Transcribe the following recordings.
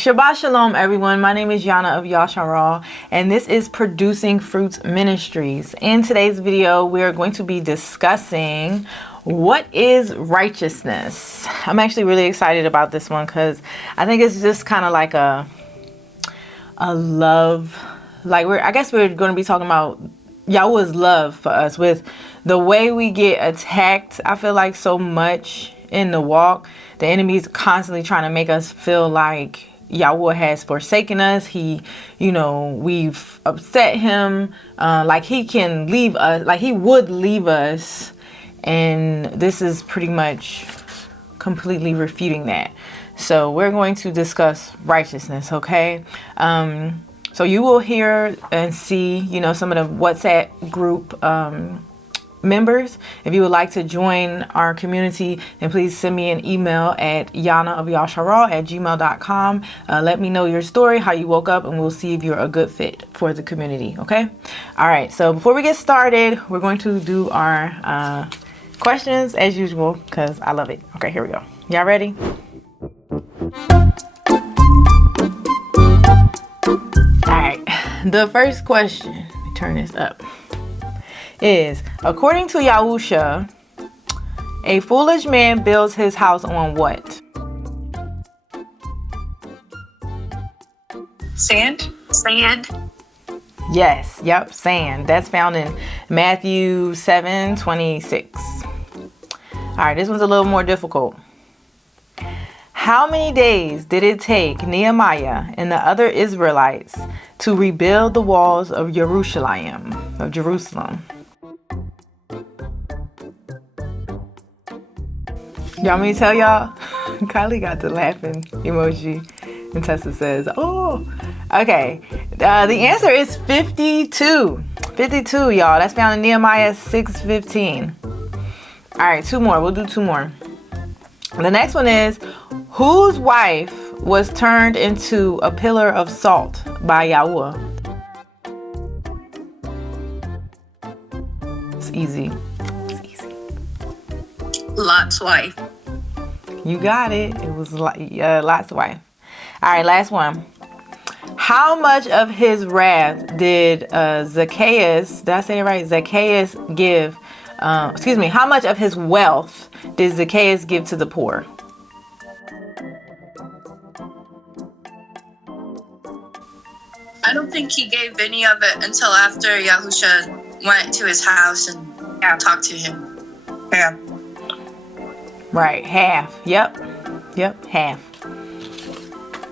Shabbat Shalom, everyone. My name is Yannah of Yashar'al, and this is Producing Fruits Ministries. In today's video, we are going to be discussing what is righteousness. I'm actually really excited about this one because I think it's just kind of like a love. I guess we're going to be talking about Yahuah's love for us with the way we get attacked. I feel like so much in the walk, the enemy is constantly trying to make us feel like Yahuah has forsaken us. We've upset him, like he can leave us, like he would leave us. And this is pretty much completely refuting that. So we're going to discuss righteousness, okay? So you will hear and see, some of the WhatsApp group members. If you would like to join our community, then please send me an email at yannahofyashar'al@gmail.com. Let me know your story, how you woke up, and we'll see if you're a good fit for the community, okay? All right, so before we get started, we're going to do our questions as usual because I love it. Okay, here we go. Y'all ready? All right, the first question, let me turn this up, is, according to Yahusha, a foolish man builds his house on what? Sand. Yes, yep, sand. That's found in Matthew 7:26. All right, this one's a little more difficult. How many days did it take Nehemiah and the other Israelites to rebuild the walls of Jerusalem? Y'all want me to tell y'all? Kylie got the laughing emoji. And Tessa says, oh. Okay. The answer is 52. 52, y'all. That's found in Nehemiah 6:15. All right, two more. We'll do two more. The next one is, whose wife was turned into a pillar of salt by Yahuah? It's easy. Lot's wife. You got it. It was Lot's wife. All right, last one. How much of his wrath did Zacchaeus, did I say it right? Zacchaeus give, how much of his wealth did Zacchaeus give to the poor? I don't think he gave any of it until after Yahusha went to his house and talked to him. Yeah. Right, half. Yep, half.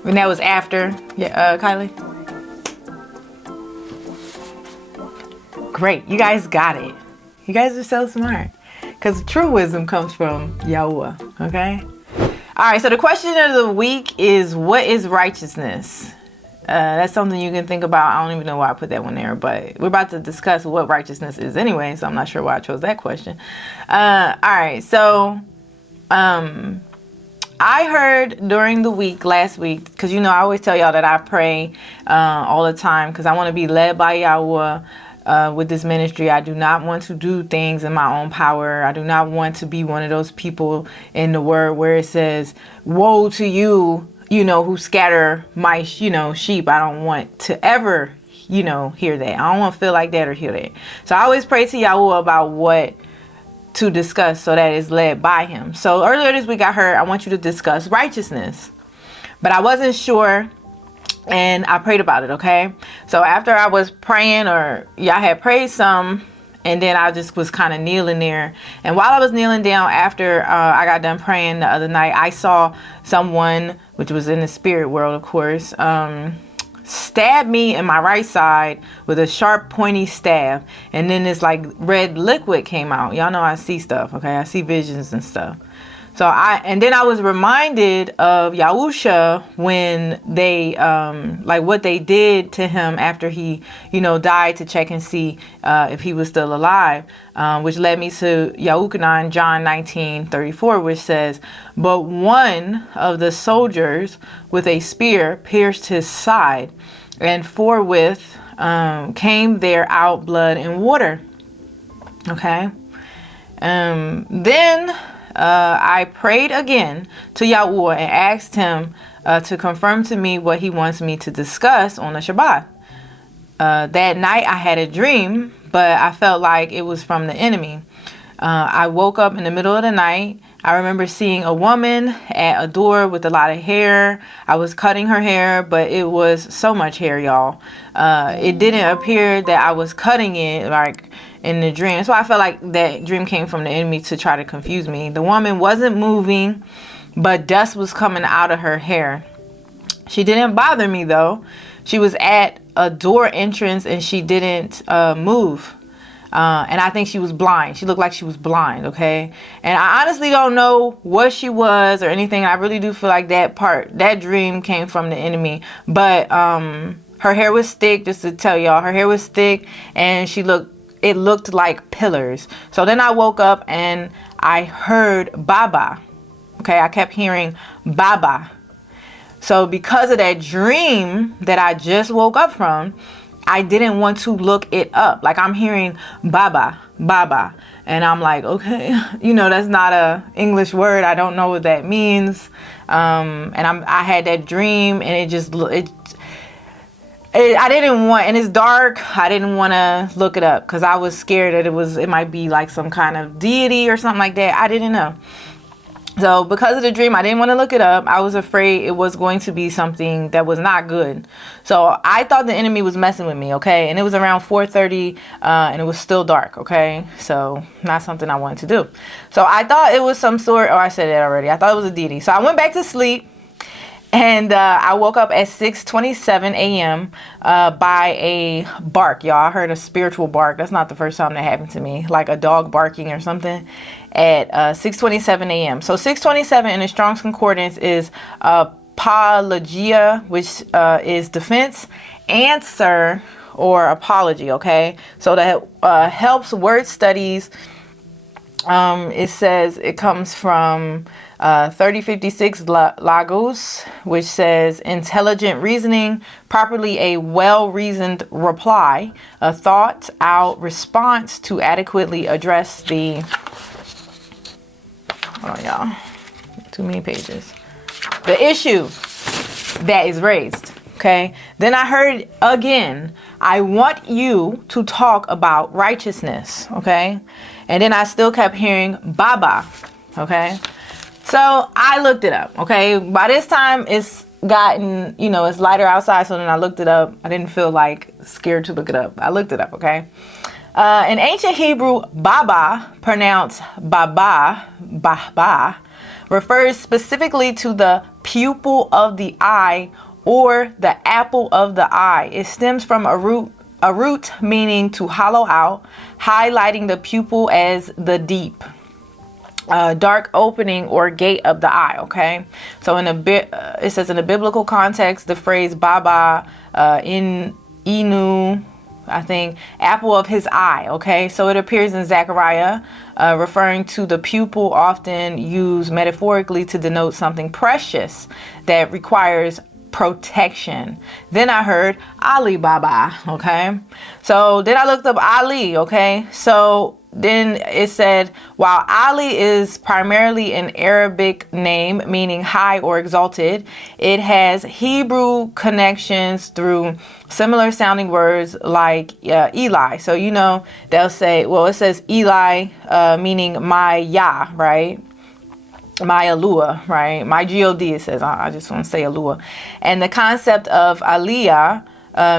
And that was after, Kylie? Great, you guys got it. You guys are so smart. Because true wisdom comes from Yahuah, okay? All right, so the question of the week is, what is righteousness? That's something you can think about. I don't even know why I put that one there, but we're about to discuss what righteousness is anyway, so I'm not sure why I chose that question. All right, so I heard during the week, last week, because I always tell y'all that I pray all the time because I want to be led by Yahuah with this ministry. I do not want to do things in my own power. I do not want to be one of those people in the word where it says, woe to you, who scatter my, sheep. I don't want to ever, hear that. I don't want to feel like that or hear that. So I always pray to Yahuah about what to discuss so that it's led by him. So earlier this week I heard, I want you to discuss righteousness, but I wasn't sure and I prayed about it. Okay. So after I was praying, or y'all had prayed some, and then I just was kind of kneeling there. And while I was kneeling down after I got done praying the other night, I saw someone, which was in the spirit world, of course, stabbed me in my right side with a sharp pointy stab, and then this like red liquid came out. Y'all know I see stuff, okay? I see visions and stuff. And then I was reminded of Yahusha when they what they did to him after he died, to check and see if he was still alive, which led me to Yahuchanan, John 19:34, which says, but one of the soldiers with a spear pierced his side, and forthwith came there out blood and water. Okay. Then I prayed again to Yahuah and asked him to confirm to me what he wants me to discuss on the Shabbat. That night I had a dream, but I felt like it was from the enemy. I woke up in the middle of the night. I remember seeing a woman at a door with a lot of hair. I was cutting her hair, but it was so much hair, y'all. It didn't appear that I was cutting it like in the dream. So I felt like that dream came from the enemy to try to confuse me. The woman wasn't moving, but dust was coming out of her hair. She didn't bother me though. She was at a door entrance and she didn't move. And I think she was blind. She looked like she was blind, okay? And I honestly don't know what she was or anything. I really do feel like that dream came from the enemy. But her hair was thick, just to tell y'all. Her hair was thick and it looked like pillars. So then I woke up and I heard Baba. Okay, I kept hearing Baba. So because of that dream that I just woke up from, I didn't want to look it up. Like I'm hearing Baba, Baba. And I'm like, okay, that's not a English word. I don't know what that means. And I had that dream and I didn't want, and it's dark. I didn't want to look it up because I was scared that it might be like some kind of deity or something like that. I didn't know. So because of the dream, I didn't want to look it up. I was afraid it was going to be something that was not good. So I thought the enemy was messing with me, okay? And it was around 4:30 and it was still dark, okay? So not something I wanted to do. So I thought it was some sort, I said it already. I thought it was a deity. So I went back to sleep. And I woke up at 6:27 a.m. By a bark, y'all. I heard a spiritual bark. That's not the first time that happened to me. Like a dog barking or something at 6:27 a.m. So 6:27 in the Strong's Concordance is apologia, which is defense, answer, or apology, okay? So that helps word studies. It says it comes from 3056 Lagos, which says intelligent reasoning, properly a well-reasoned reply, a thought-out response to adequately address the, hold on y'all, too many pages, the issue that is raised. Okay, then I heard again, I want you to talk about righteousness. Okay, and then I still kept hearing Baba. Okay, so I looked it up. Okay, by this time it's gotten, it's lighter outside. So then I looked it up. I didn't feel like scared to look it up. I looked it up. Okay, in ancient Hebrew, Baba, pronounced Baba, refers specifically to the pupil of the eye, or the apple of the eye. It stems from a root meaning to hollow out, highlighting the pupil as the deep, dark opening or gate of the eye. Okay, so it says in the biblical context, the phrase Baba in Inu, I think, apple of his eye. Okay, so it appears in Zechariah, referring to the pupil, often used metaphorically to denote something precious that requires protection. Then I heard Ali Baba. Okay, so then I looked up Ali. Okay, so then it said, while Ali is primarily an Arabic name meaning high or exalted, it has Hebrew connections through similar sounding words like Eli. So they'll say, well, it says Eli meaning my Yah, right? My Yahuah, right? My God, it says. I just want to say Yahuah. And the concept of Aliyah,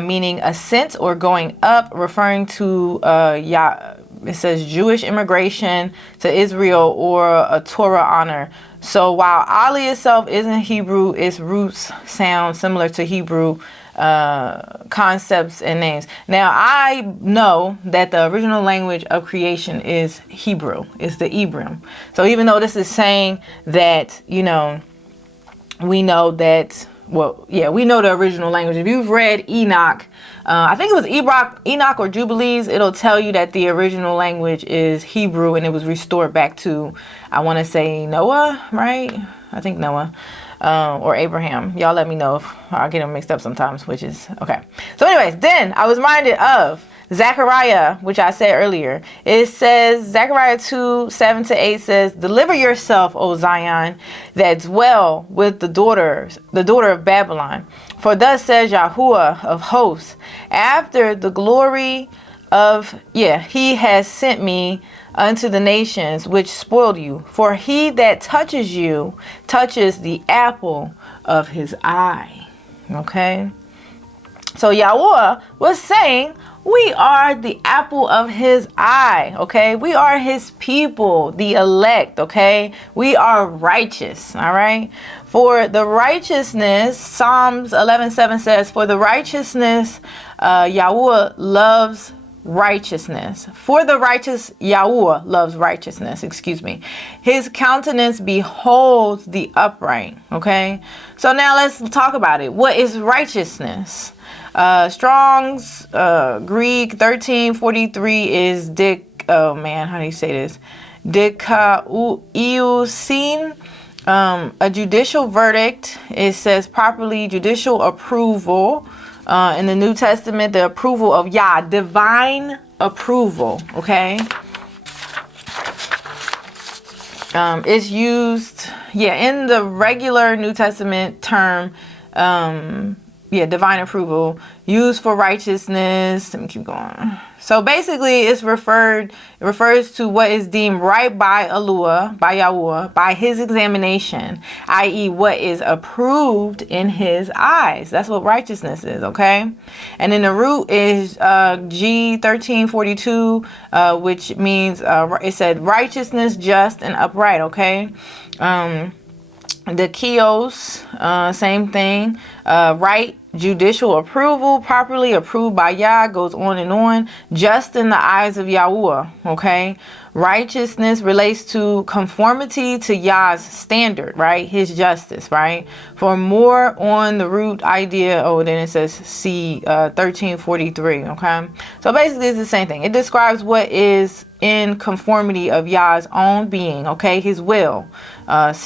meaning ascent or going up, referring to it says Jewish immigration to Israel or a Torah honor. So while Ali itself isn't Hebrew, its roots sound similar to Hebrew concepts and names. Now I know that the original language of creation is Hebrew, is the Ibrim. So even though this is saying that, we know that, we know the original language. If you've read Enoch, I think it was Enoch or Jubilees, it'll tell you that the original language is Hebrew and it was restored back to, I want to say Noah, right? I think Noah. Or Abraham. Y'all let me know if I get them mixed up sometimes, which is okay. So anyways, then I was reminded of Zechariah, which I said earlier, it says, Zechariah 2:7-8 says, deliver yourself, O Zion, that dwell with the daughter of Babylon. For thus says Yahuah of hosts, after the glory of, he has sent me unto the nations which spoiled you. For he that touches you touches the apple of his eye. Okay. So Yahuah was saying, we are the apple of his eye, okay? We are his people, the elect, okay? We are righteous, all right? For the righteousness, Psalms 11:7 says, for the righteousness, Yahuah loves righteousness. For the righteous, Yahuah loves righteousness, His countenance beholds the upright, okay? So now let's talk about it. What is righteousness? Strong's Greek 1343 is how do you say this? Dikaiousin, a judicial verdict. It says properly judicial approval. In the New Testament, the approval of Yah, divine approval, okay? It's used, in the regular New Testament term, divine approval, used for righteousness. Let me keep going. So basically, it refers to what is deemed right by Yahuah, by his examination, i.e. what is approved in his eyes. That's what righteousness is, okay? And then the root is G1342, which means, it said righteousness, just, and upright, okay? The Kios, same thing, right, judicial approval, properly approved by Yah, goes on and on, just in the eyes of Yahuah, okay? Righteousness relates to conformity to Yah's standard, right? His justice, right? For more on the root idea, then it says C 1343, okay? So basically it's the same thing. It describes what is in conformity of Yah's own being, okay? His will,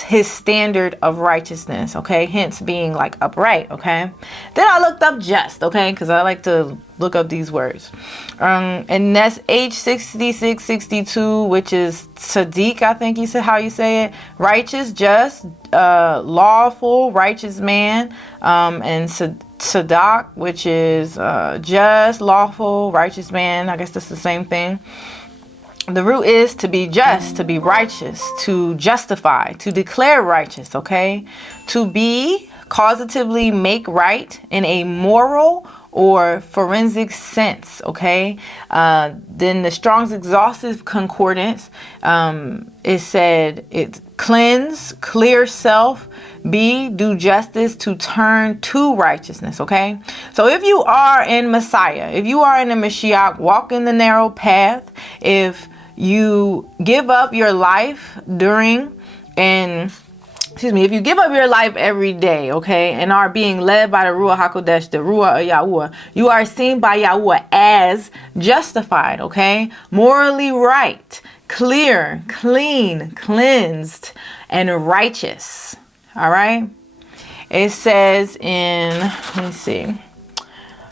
his standard of righteousness, okay? Hence being like upright, okay? Then I looked up just, okay? Because I like to look up these words. And that's H6662, which is Sadiq, I think how you say it. Righteous, just, lawful, righteous man. And Sadak, which is just, lawful, righteous man. I guess that's the same thing. The root is to be just, to be righteous, to justify, to declare righteous, okay? To be, causatively make right in a moral or forensic sense, okay? Then the Strong's Exhaustive Concordance, it said it's cleanse, clear self, do justice, to turn to righteousness, okay? So if you are in Messiah, if you are in the Mashiach, walk in the narrow path, if you give up your life if you give up your life every day, okay, and are being led by the Ruach HaKodesh, the Ruach of Yahuah, you are seen by Yahuah as justified, okay, morally right, clear, clean, cleansed, and righteous, all right? It says in, let me see,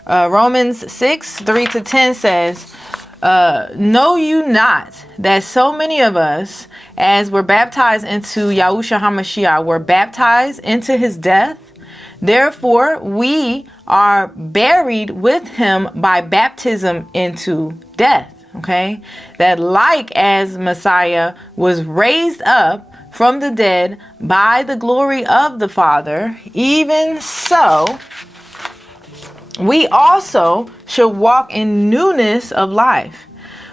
Romans 6:3-10 says, know you not that so many of us, as were baptized into Yahusha HaMashiach, were baptized into his death? Therefore, we are buried with him by baptism into death. Okay? That like as Messiah was raised up from the dead by the glory of the Father, even so we also should walk in newness of life.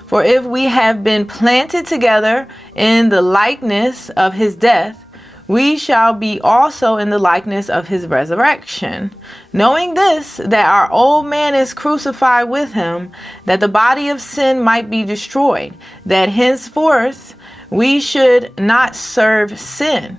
For if we have been planted together in the likeness of his death, we shall be also in the likeness of his resurrection. Knowing this, that our old man is crucified with him, that the body of sin might be destroyed, that henceforth we should not serve sin.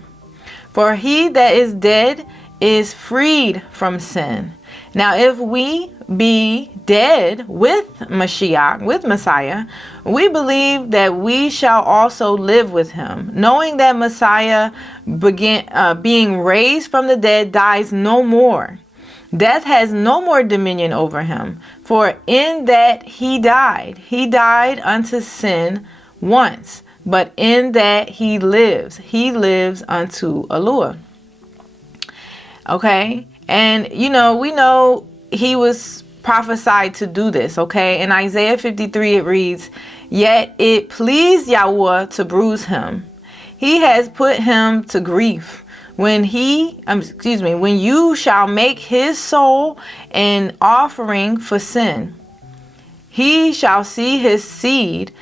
For he that is dead is freed from sin. Now, if we be dead with Mashiach, with Messiah, we believe that we shall also live with him, knowing that Messiah being raised from the dead dies no more. Death has no more dominion over him, for in that he died unto sin once, but in that he lives unto Yahuah. Okay, and we know he was prophesied to do this. Okay, in Isaiah 53 it reads, "Yet it pleased Yahuah to bruise him; he has put him to grief. When you shall make his soul an offering for sin, he shall see his seed,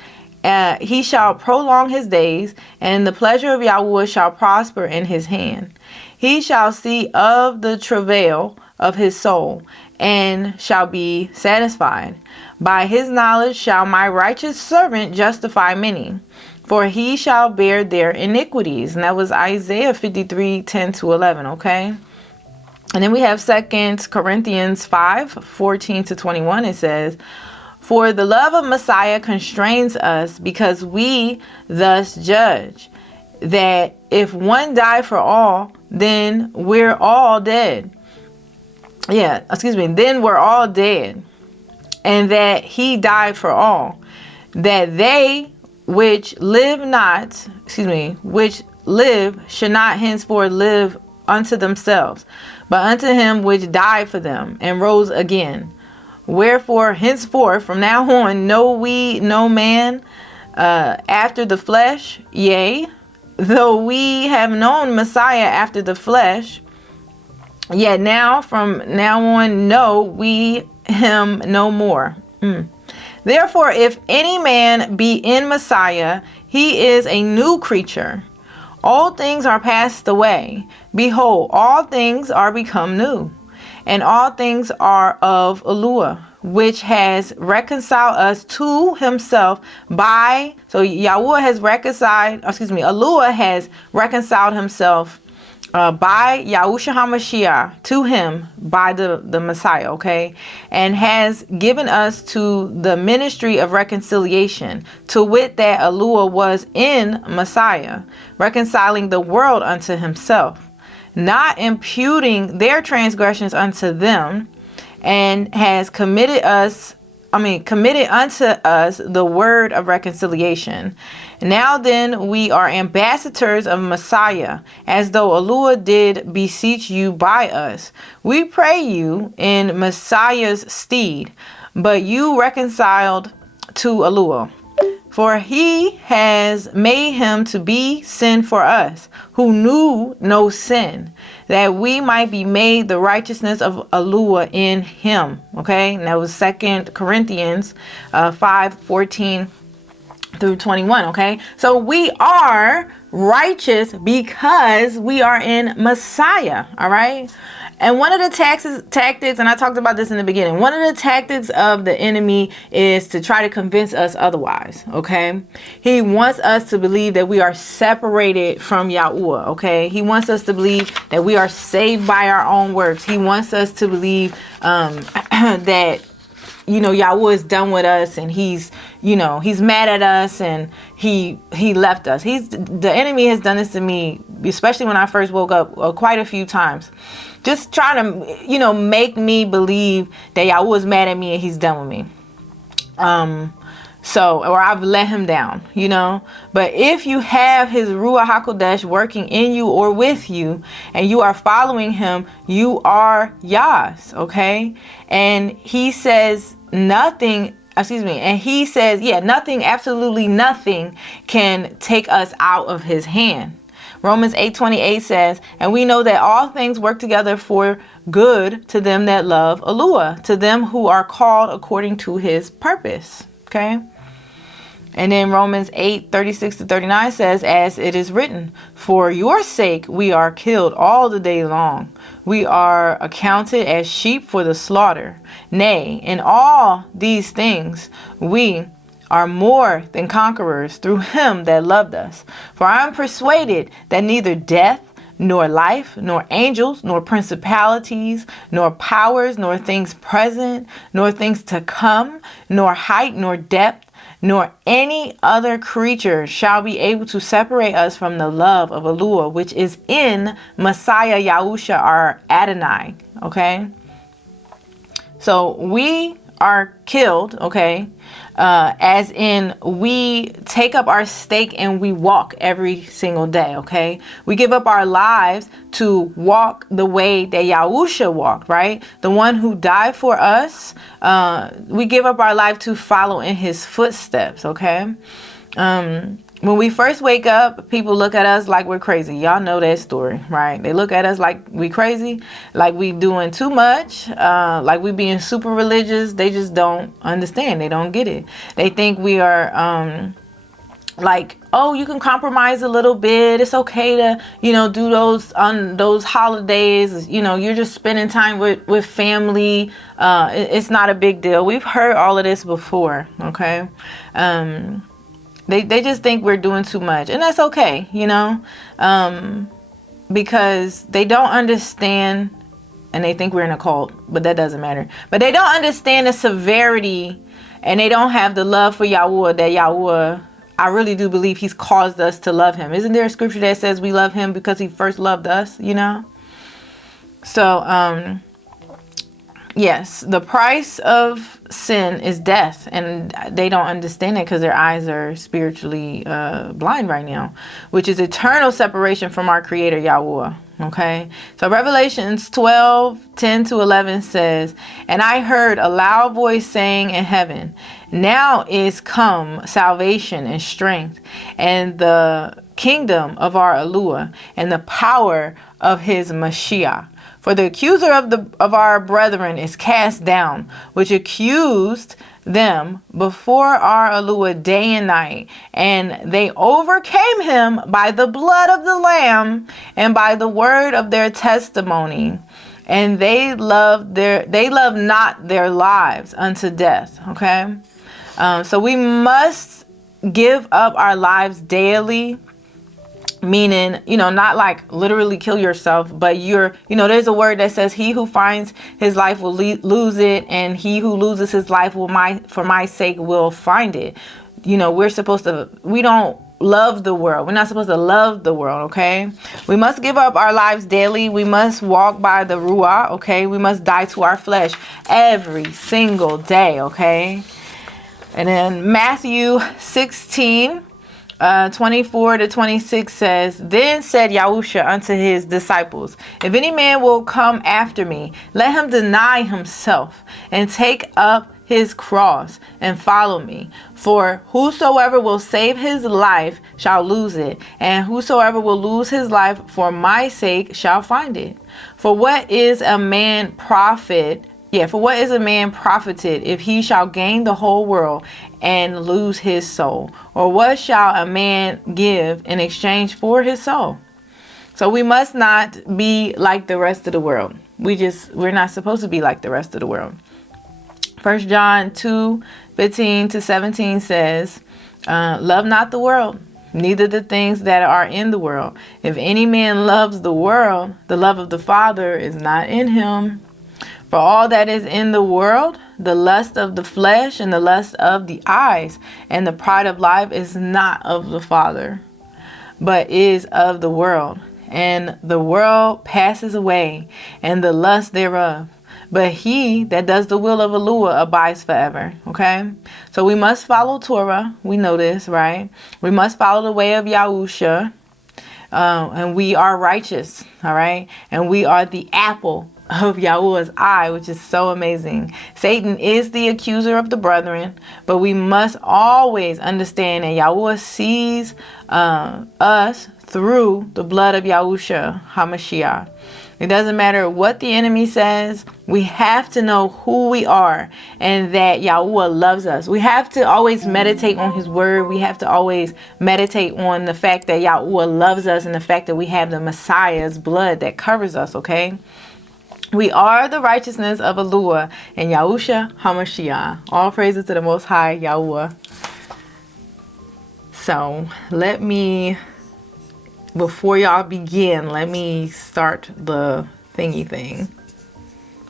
he shall prolong his days, and the pleasure of Yahuah shall prosper in his hand. He shall see of the travail of his soul, and shall be satisfied. By his knowledge shall my righteous servant justify many, for he shall bear their iniquities." And that was Isaiah 53:10-11, okay? And then we have 2 Corinthians 5:14-21. It says, "For the love of Messiah constrains us, because we thus judge, that if one died for all, then we're all dead. Then we're all dead. And that he died for all, that they which live should not henceforth live unto themselves, but unto him which died for them and rose again. Wherefore henceforth from now on know we no man after the flesh. Yea, though we have known Messiah after the flesh, yet now from now on know we him no more. Therefore, if any man be in Messiah, he is a new creature. All things are passed away. Behold, all things are become new. And all things are of Yahuah, which has reconciled us to himself by..." So Yahuah has Yahuah has reconciled himself by Yahusha HaMashiach to him by the Messiah, okay, and has given us to the ministry of reconciliation, to wit that Yahuah was in Messiah, reconciling the world unto himself, not imputing their transgressions unto them, and has committed unto us the word of reconciliation. Now then, we are ambassadors of Messiah, as though Yahuah did beseech you by us. We pray you in Messiah's stead, but you reconciled to Yahuah. For he has made him to be sin for us, who knew no sin, that we might be made the righteousness of Yahuah in him. Okay, and that was 2 Corinthians 5:14-21. Okay, so we are righteous because we are in Messiah. All right. And one of the tactics, and I talked about this in the beginning, one of the tactics of the enemy is to try to convince us otherwise, okay? He wants us to believe that we are separated from Yahuah, okay? He wants us to believe that we are saved by our own works. He wants us to believe that, Yahuah is done with us, and he's mad at us, and he left us. The enemy has done this to me, especially when I first woke up, quite a few times. Just trying to, make me believe that Yahuah is mad at me and he's done with me. Or I've let him down, But if you have his Ruach HaKodesh working in you or with you, and you are following him, you are Yas, okay? And he says nothing, absolutely nothing can take us out of his hand. Romans 8:28 says, "And we know that all things work together for good to them that love Yahuah, to them who are called according to his purpose." Okay. And then Romans 8:36-39 says, "As it is written, for your sake we are killed all the day long. We are accounted as sheep for the slaughter. Nay, in all these things we are more than conquerors through him that loved us. For I am persuaded that neither death, nor life, nor angels, nor principalities, nor powers, nor things present, nor things to come, nor height, nor depth, nor any other creature shall be able to separate us from the love of Yahuah, which is in Messiah Yahusha, our Adonai." Okay? So we are killed, okay? As in, we take up our stake and we walk every single day, okay? We give up our lives to walk the way that Yahusha walked, right? The one who died for us. We give up our life to follow in his footsteps, okay? When we first wake up, people look at us like we're crazy. Y'all know that story, right? They look at us like we crazy, like we doing too much, like we being super religious. They just don't understand. They don't get it. They think we are like, oh, you can compromise a little bit. It's okay to, do those on those holidays. You're just spending time with family. It's not a big deal. We've heard all of this before, okay? They just think we're doing too much, and that's okay, because they don't understand, and they think we're in a cult, but that doesn't matter. But they don't understand the severity, and they don't have the love for Yahuah that Yahuah, I really do believe he's caused us to love him. Isn't there a scripture that says we love him because he first loved us, So, yes, the price of sin is death, and they don't understand it because their eyes are spiritually blind right now, which is eternal separation from our Creator Yahuah. Okay, so Revelations 12:10-11 says, "And I heard a loud voice saying in heaven, now is come salvation and strength, and the kingdom of our Yahuah, and the power of his HaMashiach. For the accuser of our brethren is cast down, which accused them before our Yahuah day and night, and they overcame him by the blood of the Lamb and by the word of their testimony, and they love not their lives unto death." Okay, so we must give up our lives daily. Meaning, not like literally kill yourself, but there's a word that says he who finds his life will lose it, and he who loses his life for my sake will find it. We don't love the world. We're not supposed to love the world, okay? We must give up our lives daily. We must walk by the Ruach, okay? We must die to our flesh every single day, okay? And then Matthew 16, 24-26 says, "Then said Yahusha unto his disciples, If any man will come after me, let him deny himself and take up his cross and follow me. For whosoever will save his life shall lose it, and whosoever will lose his life for my sake shall find it. For what is a man profited if he shall gain the whole world and lose his soul? Or what shall a man give in exchange for his soul?" So we must not be like the rest of the world. We're not supposed to be like the rest of the world. 1 John 2:15-17 says, "Love not the world, neither the things that are in the world. If any man loves the world, the love of the Father is not in him. For all that is in the world, the lust of the flesh and the lust of the eyes and the pride of life is not of the Father, but is of the world. And the world passes away, and the lust thereof. But he that does the will of Yahuah abides forever." Okay? So we must follow Torah. We know this, right? We must follow the way of Yahusha. And we are righteous. All right? And we are the apple of Yahuah's eye, which is so amazing. Satan is the accuser of the brethren, but we must always understand that Yahuah sees us through the blood of Yahusha HaMashiach. It doesn't matter what the enemy says. We have to know who we are and that Yahuah loves us. We have to always meditate on his word. We have to always meditate on the fact that Yahuah loves us and the fact that we have the Messiah's blood that covers us, okay? We are the righteousness of Yahuah and Yahusha HaMashiach. All praises to the Most High Yahuah. So before y'all begin, let me start the thingy thing.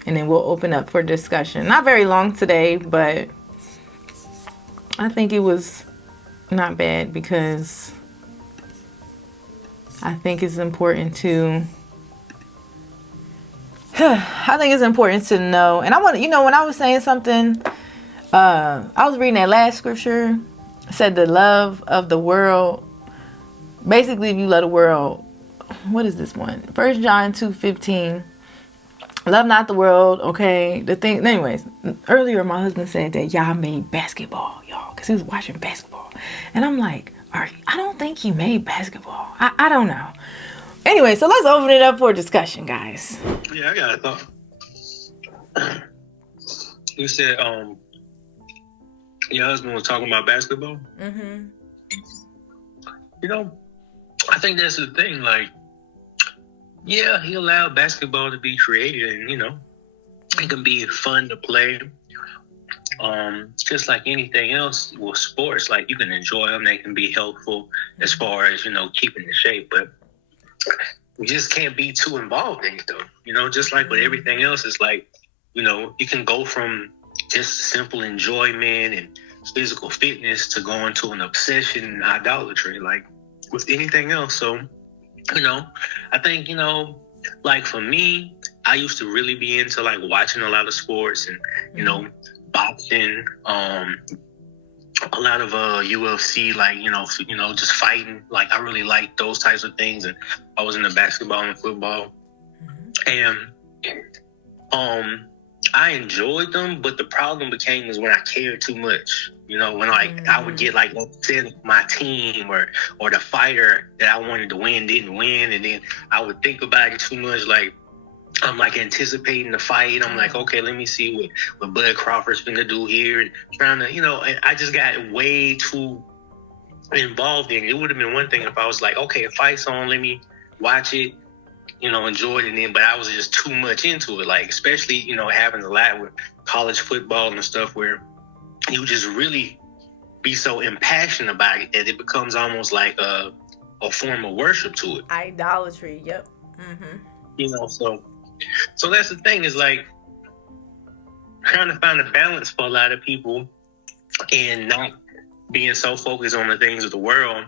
And then we'll open up for discussion. Not very long today, but I think it was not bad because I think it's important to I think it's important to know. And I want to, when I was saying something, I was reading that last scripture. It said the love of the world. Basically, if you love the world, what is this one? 1 John 2:15. Love not the world, okay? The thing, anyways, earlier my husband said that y'all made basketball, y'all, because he was watching basketball. And I'm like, I don't think he made basketball. I don't know. Anyway, so let's open it up for discussion, guys. Yeah, I got a thought. You said your husband was talking about basketball? Mm-hmm. I think that's the thing. Like, yeah, he allowed basketball to be created, and it can be fun to play. Just like anything else with sports, like you can enjoy them. They can be helpful as far as keeping the shape, but we just can't be too involved in it, though. Just like with everything else, it's like you can go from just simple enjoyment and physical fitness to going to an obsession and idolatry, like with anything else. So I think, like for me, I used to really be into like watching a lot of sports and, boxing, a lot of UFC, like, just fighting. Like I really liked those types of things. And I was into basketball and football. And I enjoyed them, but the problem became is when I cared too much. When I would get like upset with my team or the fighter that I wanted to win didn't win, and then I would think about it too much. Like I'm like anticipating the fight. I'm like, okay, let me see what Bud Crawford's gonna do here, and trying to, and I just got way too involved in it. It would have been one thing if I was like, okay, a fight's on, let me watch it, enjoyed it then, but I was just too much into it. Like, especially, having a lot with college football and stuff where you just really be so impassioned about it that it becomes almost like a form of worship to it. Idolatry, yep. Mm-hmm. So that's the thing, is like trying to find a balance for a lot of people and not being so focused on the things of the world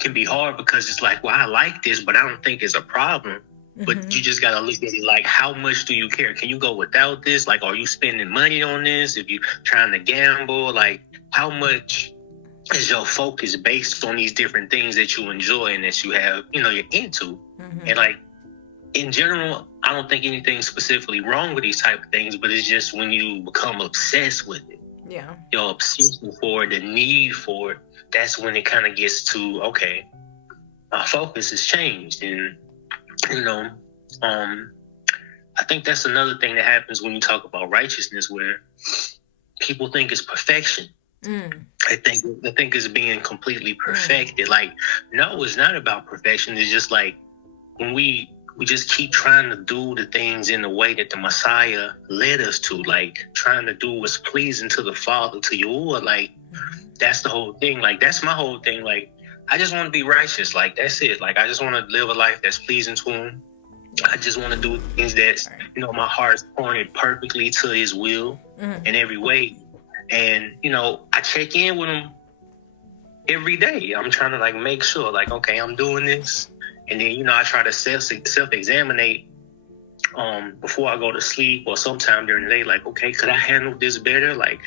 can be hard, because it's like, well, I like this, but I don't think it's a problem. But you just got to look at it like, how much do you care? Can you go without this? Like, are you spending money on this? If you're trying to gamble, like, how much is your focus based on these different things that you enjoy and that you have, you're into? And like, in general, I don't think anything's specifically wrong with these type of things, but it's just when you become obsessed with it. Yeah. Your obsession for it, the need for it, that's when it kind of gets to, okay, my focus has changed. And I think that's another thing that happens when you talk about righteousness, where people think it's perfection. I think it's being completely perfected. Like, no, it's not about perfection. It's just like when we just keep trying to do the things in the way that the Messiah led us to, like trying to do what's pleasing to the Father, to Yahuah. Like, that's the whole thing. Like, that's my whole thing. Like, I just want to be righteous. Like, that's it. Like, I just want to live a life that's pleasing to him. I just want to do things that, my heart's pointed perfectly to his will in every way. And, I check in with him every day. I'm trying to, like, make sure, like, okay, I'm doing this. And then, I try to self-examinate before I go to sleep or sometime during the day. Like, okay, could I handle this better? Like,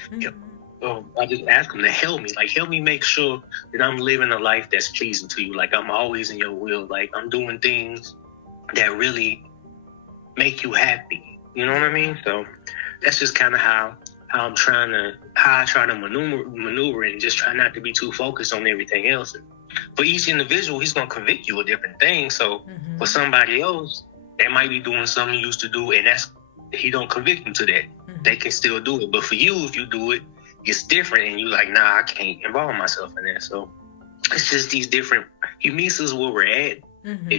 I just ask him to help me. Like, help me make sure that I'm living a life that's pleasing to you. Like, I'm always in your will. Like, I'm doing things that really make you happy. You know what I mean? So that's just kind of how I try to maneuver and just try not to be too focused on everything else. And for each individual, he's going to convict you of different things. So for somebody else, they might be doing something you used to do, and he don't convict them to that. They can still do it. But for you, if you do it, it's different, and you're like, nah, I can't involve myself in that. So it's just these different, he meets us where we're at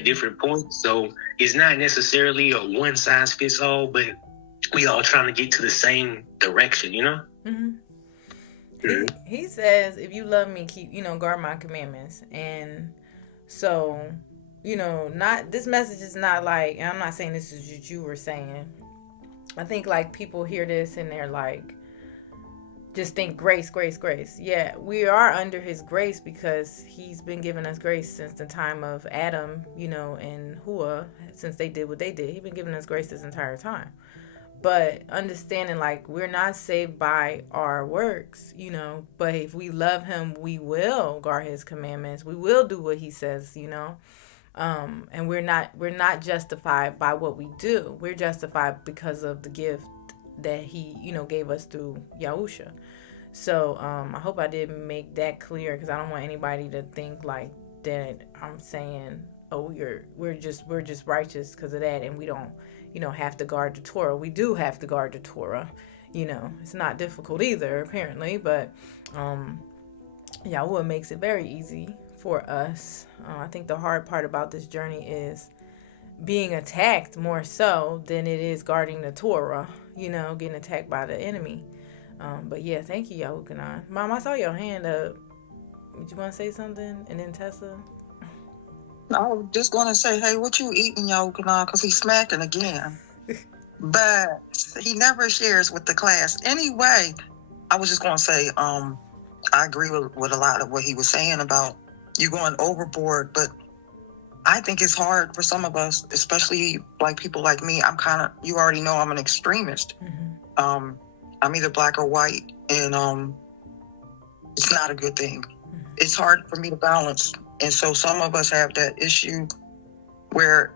different points. So it's not necessarily a one size fits all, but we all trying to get to the same direction, He says, if you love me, keep, guard my commandments. And so, not, this message is not like, and I'm not saying this is what you were saying. I think like people hear this and they're like, just think grace. Yeah, we are under his grace because he's been giving us grace since the time of Adam, and Hua, since they did what they did. He's been giving us grace this entire time. But understanding, like, we're not saved by our works, but if we love him, we will guard his commandments. We will do what he says, and we're not justified by what we do. We're justified because of the gift that he, gave us through Yahusha. So I hope I did make that clear, because I don't want anybody to think like that I'm saying, oh, we're just righteous because of that, and we don't, have to guard the Torah. We do have to guard the Torah. It's not difficult either, apparently, but Yahuah makes it very easy for us. I think the hard part about this journey is being attacked more so than it is guarding the Torah, getting attacked by the enemy. But yeah, thank you, Yahuah. Mom, I saw your hand up. Did you want to say something? And then Tessa? I was just going to say, hey, what you eating, Yahuah? Because he's smacking again. But he never shares with the class. Anyway, I was just going to say, I agree with a lot of what he was saying about you going overboard, but I think it's hard for some of us, especially like people like me. You already know I'm an extremist. Mm-hmm. I'm either black or white, and it's not a good thing. Mm-hmm. It's hard for me to balance. And so some of us have that issue where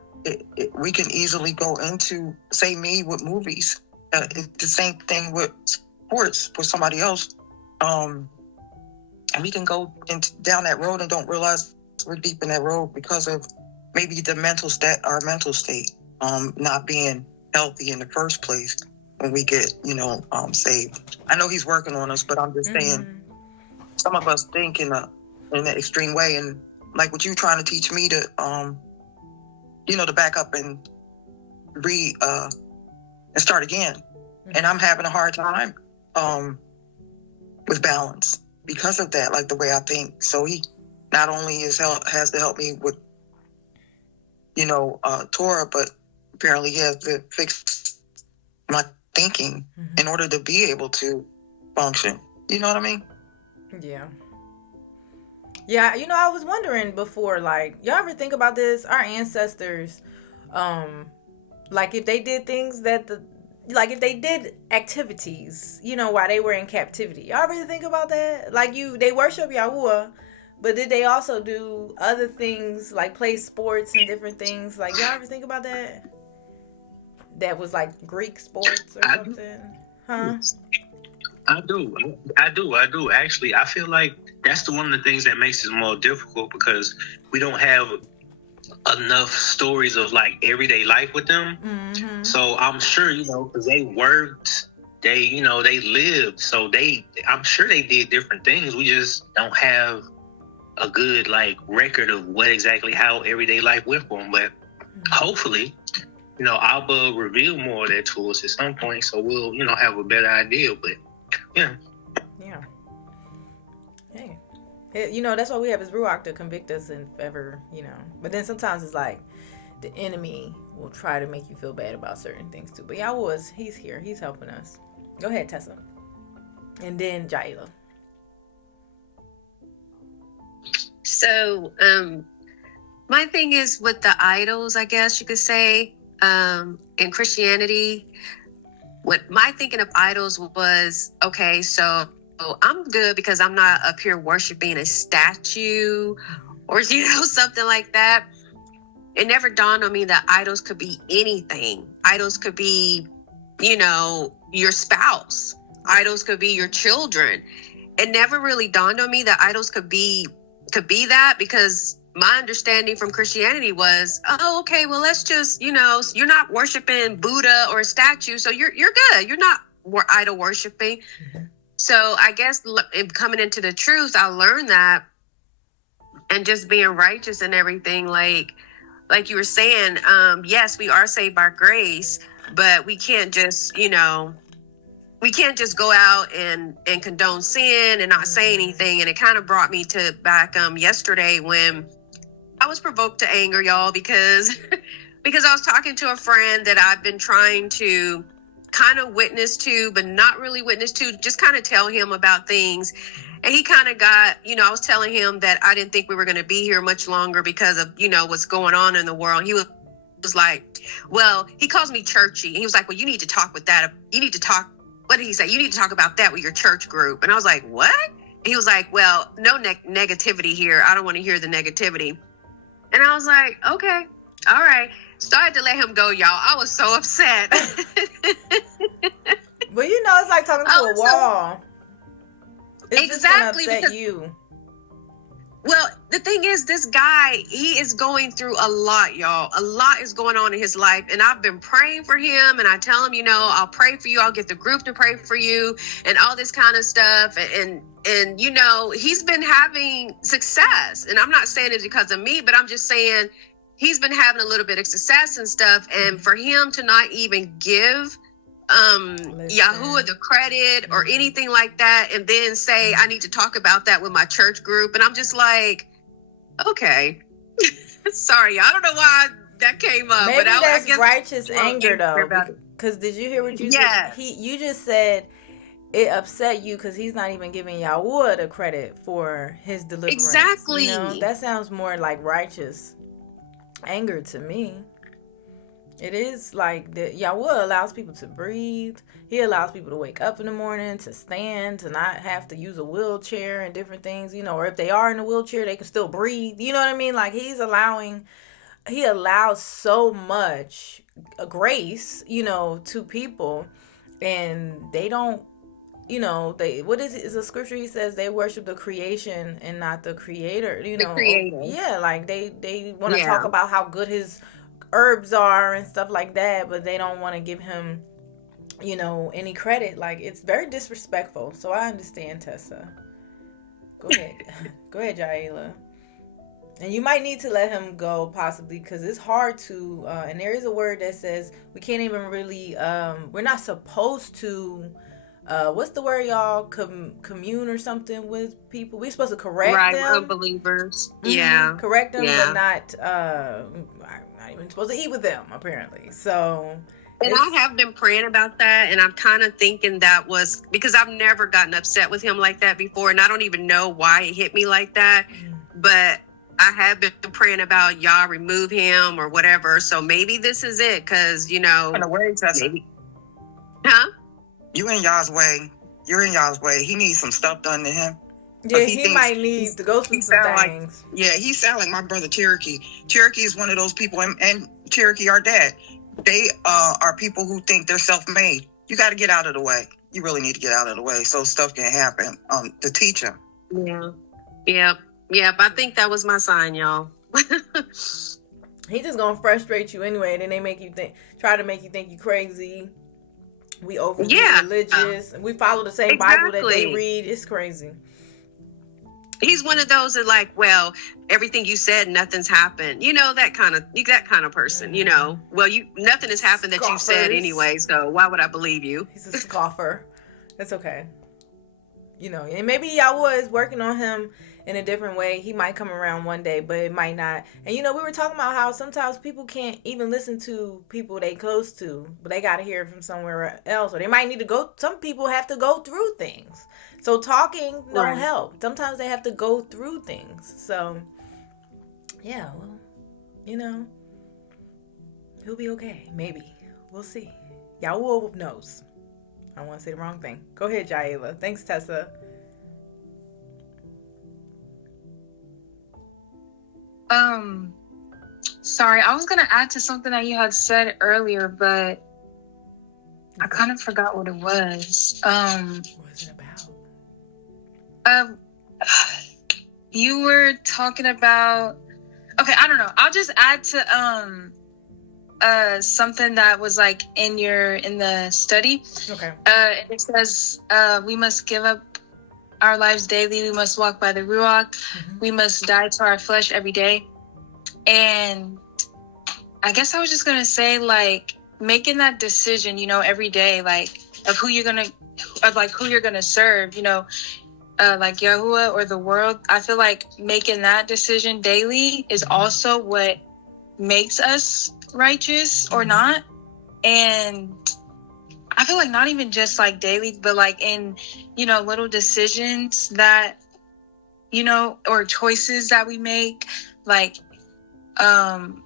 we can easily go into, say me, with movies. It's the same thing with sports for somebody else. And we can go down that road and don't realize we're deep in that road because of maybe our mental state not being healthy in the first place when we get, saved. I know he's working on us, but I'm just saying some of us think in an extreme way, and like what you're trying to teach me to, to back up and and start again. Mm-hmm. And I'm having a hard time with balance because of that, like the way I think. So he not only has to help me with, Torah, but apparently he has to fix my thinking in order to be able to function. You know what I mean? Yeah. Yeah, I was wondering before, like, y'all ever think about this? Our ancestors, like, if they did things if they did activities, while they were in captivity. Y'all ever think about that? Like, they worship Yahuah, but did they also do other things, like play sports and different things? Like, y'all ever think about that? That was like Greek sports or something? Huh? I do. Actually, I feel like that's one of the things that makes it more difficult because we don't have enough stories of like everyday life with them. Mm-hmm. So I'm sure, because they worked, they lived. So I'm sure they did different things. We just don't have a good like record of how everyday life went for them. But hopefully, Abba reveal more of that to us at some point. So we'll, have a better idea. But yeah. Hey, that's why we have his Ruach to convict us and ever, But then sometimes it's like the enemy will try to make you feel bad about certain things too. But he's here. He's helping us. Go ahead, Tessa. And then Jaila. So, my thing is with the idols, I guess you could say, in Christianity, what my thinking of idols was, okay, so I'm good because I'm not up here worshiping a statue or, something like that. It never dawned on me that idols could be anything. Idols could be, your spouse. Idols could be your children. It never really dawned on me that idols could be that, because my understanding from Christianity was, oh, okay, well, let's just, you're not worshiping Buddha or a statue, so you're good. You're not idol worshiping. Mm-hmm. So I guess coming into the truth, I learned that, and just being righteous and everything, like you were saying, yes, we are saved by grace, but we can't just, we can't just go out and condone sin and not say anything. And it kind of brought me to back yesterday when I was provoked to anger, y'all, because I was talking to a friend that I've been trying to kind of witness to, but not really witness to, just kind of tell him about things. And he kind of got, I was telling him that I didn't think we were going to be here much longer because of, what's going on in the world. He was like, well, he calls me churchy. He was like, well, you need to talk with that. You need to talk. What did he say? You need to talk about that with your church group. And I was like, what? And he was like, well, no negativity here. I don't want to hear the negativity. And I was like, okay, all right. So I had to let him go, y'all. I was so upset. Well, it's like talking to a wall. It's exactly, just gonna upset you. Well, the thing is, this guy, he is going through a lot, y'all. A lot is going on in his life. And I've been praying for him. And I tell him, I'll pray for you. I'll get the group to pray for you and all this kind of stuff. And he's been having success. And I'm not saying it's because of me, but I'm just saying he's been having a little bit of success and stuff. And for him to not even give Yahuah the credit or anything like that, and then say I need to talk about that with my church group, and I'm just like, okay. Sorry, I don't know why that came up. Maybe but that's I guess righteous anger though, because did you hear what you said? You just said it upset you because he's not even giving Yahuah the credit for his deliverance. Exactly. That sounds more like righteous anger to me. It is like that. Yahuah allows people to breathe. He allows people to wake up in the morning, to stand, to not have to use a wheelchair and different things, or if they are in a wheelchair, they can still breathe. You know what I mean? Like he allows so much grace, to people, and they don't, what is it? Is a scripture he says they worship the creation and not the creator, The creator. Yeah, like they want to talk about how good his herbs are and stuff like that, but they don't want to give him any credit. Like it's very disrespectful. So I understand, Tessa. Go ahead. Go ahead, Jaela. And you might need to let him go possibly, because it's hard to and there is a word that says we can't even really we're not supposed to what's the word, y'all? Commune or something with people. We're supposed to correct them. Unbelievers. Mm-hmm. Yeah. Correct them, but not not even supposed to eat with them, apparently. So. And I have been praying about that, and I'm kind of thinking that was because I've never gotten upset with him like that before, and I don't even know why it hit me like that. But I have been praying about y'all remove him or whatever. So maybe this is it, because In a way, Tessa. maybe. Huh? You in y'all's way. You're in y'all's way. He needs some stuff done to him. Yeah, he might need to go through some things. He sound like my brother Cherokee. Cherokee is one of those people, and Cherokee are dead. They are people who think they're self-made. You got to get out of the way. You really need to get out of the way so stuff can happen to teach him. Yeah. Yep. I think that was my sign, y'all. He just gonna frustrate you anyway. Then they try to make you think you crazy. We overly religious. We follow the same Bible that they read. It's crazy. He's one of those that like, well, everything you said, nothing's happened. That kind of person. Well, nothing has happened that you said anyway. So why would I believe you? He's a scoffer. It's okay. And maybe Yahuah is working on him in a different way. He might come around one day, but it might not. And we were talking about how sometimes people can't even listen to people they close to, but they got to hear it from somewhere else, or they might need to go. Some people have to go through things, so talking don't help. Sometimes they have to go through things. So yeah, well, he'll be okay. Maybe we'll see. Yahuah knows. I don't want to say the wrong thing. Go ahead, Jaela. Thanks, Tessa. Sorry, I was gonna add to something that you had said earlier, but I kind of forgot what it was. What was it about? You were talking about. Okay, I don't know. I'll just add to something that was like in the study. Okay. It says we must give up our lives daily. We must walk by the Ruach. Mm-hmm. We must die to our flesh every day. And I guess I was just gonna say, like, making that decision, every day, like, of who you're gonna serve, like Yahuah or the world. I feel like making that decision daily is also what makes us righteous or not. And I feel like not even just like daily, but like in, little decisions that, or choices that we make, like, kind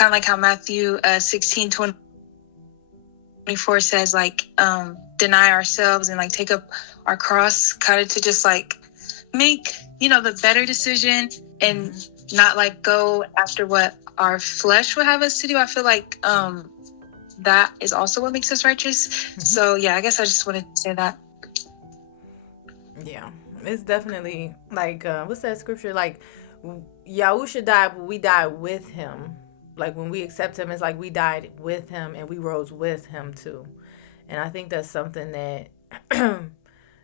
of like how Matthew 16:24 says, like, deny ourselves and like take up our cross, kind of to just like make, the better decision and not like go after what our flesh would have us to do. I feel like, that is also what makes us righteous. So yeah, I guess I just wanted to say that. Yeah, it's definitely like what's that scripture? Like Yahusha died, but we died with him. Like when we accept him, it's like we died with him and we rose with him too. And I think that's something that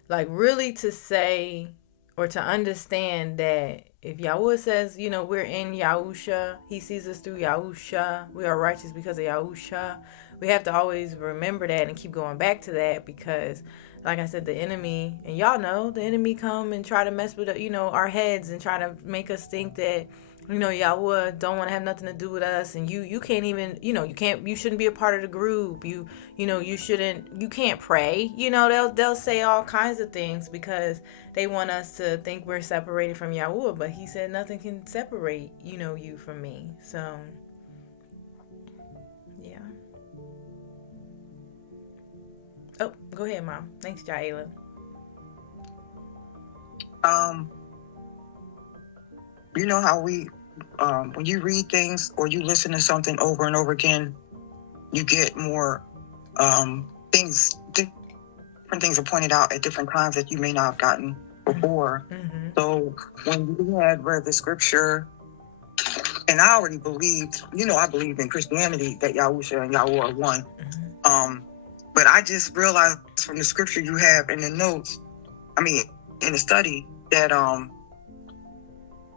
like really to say or to understand that if Yahuwah says, we're in Yahusha, he sees us through Yahusha, we are righteous because of Yahusha, we have to always remember that and keep going back to that because, like I said, the enemy, and y'all know, the enemy come and try to mess with, our heads and try to make us think that, Yahuwah don't want to have nothing to do with us, and you can't even, you shouldn't be a part of the group. You can't pray. They'll say all kinds of things because they want us to think we're separated from Yahuwah, but he said nothing can separate, you from me. So, yeah. Oh, go ahead, Mom. Thanks, Jaela. You know how we, when you read things or you listen to something over and over again, you get more things, different things are pointed out at different times that you may not have gotten before. Mm-hmm. So when you had read the scripture, and I already believed, I believed in Christianity that Yahusha and Yahuah are one. Mm-hmm. But I just realized from the scripture you have in the notes, in the study, that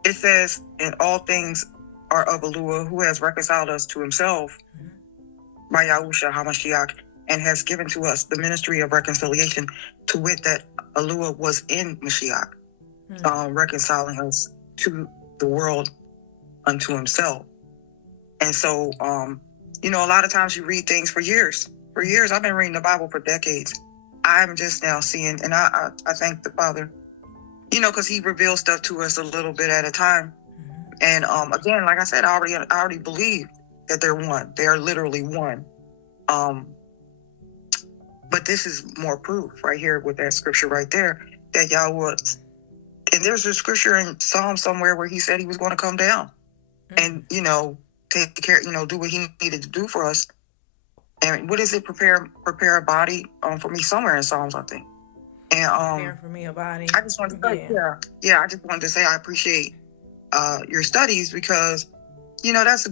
it says, "In all things are of Yahuwah, who has reconciled us to himself by Yahusha HaMashiach, and has given to us the ministry of reconciliation, to wit that Yahuwah was in Mashiach, reconciling us to the world unto himself." And so, a lot of times you read things for years. For years, I've been reading the Bible for decades. I'm just now seeing, and I thank the Father, because he reveals stuff to us a little bit at a time. And again, like I said, I already believe that they're one. They are literally one. But this is more proof right here with that scripture right there that Yahuwah. And there's a scripture in Psalm somewhere where he said he was going to come down and take care, do what he needed to do for us. And what is it? Prepare a body for me, somewhere in Psalms, I think. And prepare for me a body. I just wanted to say, I just wanted to say I appreciate your studies because that's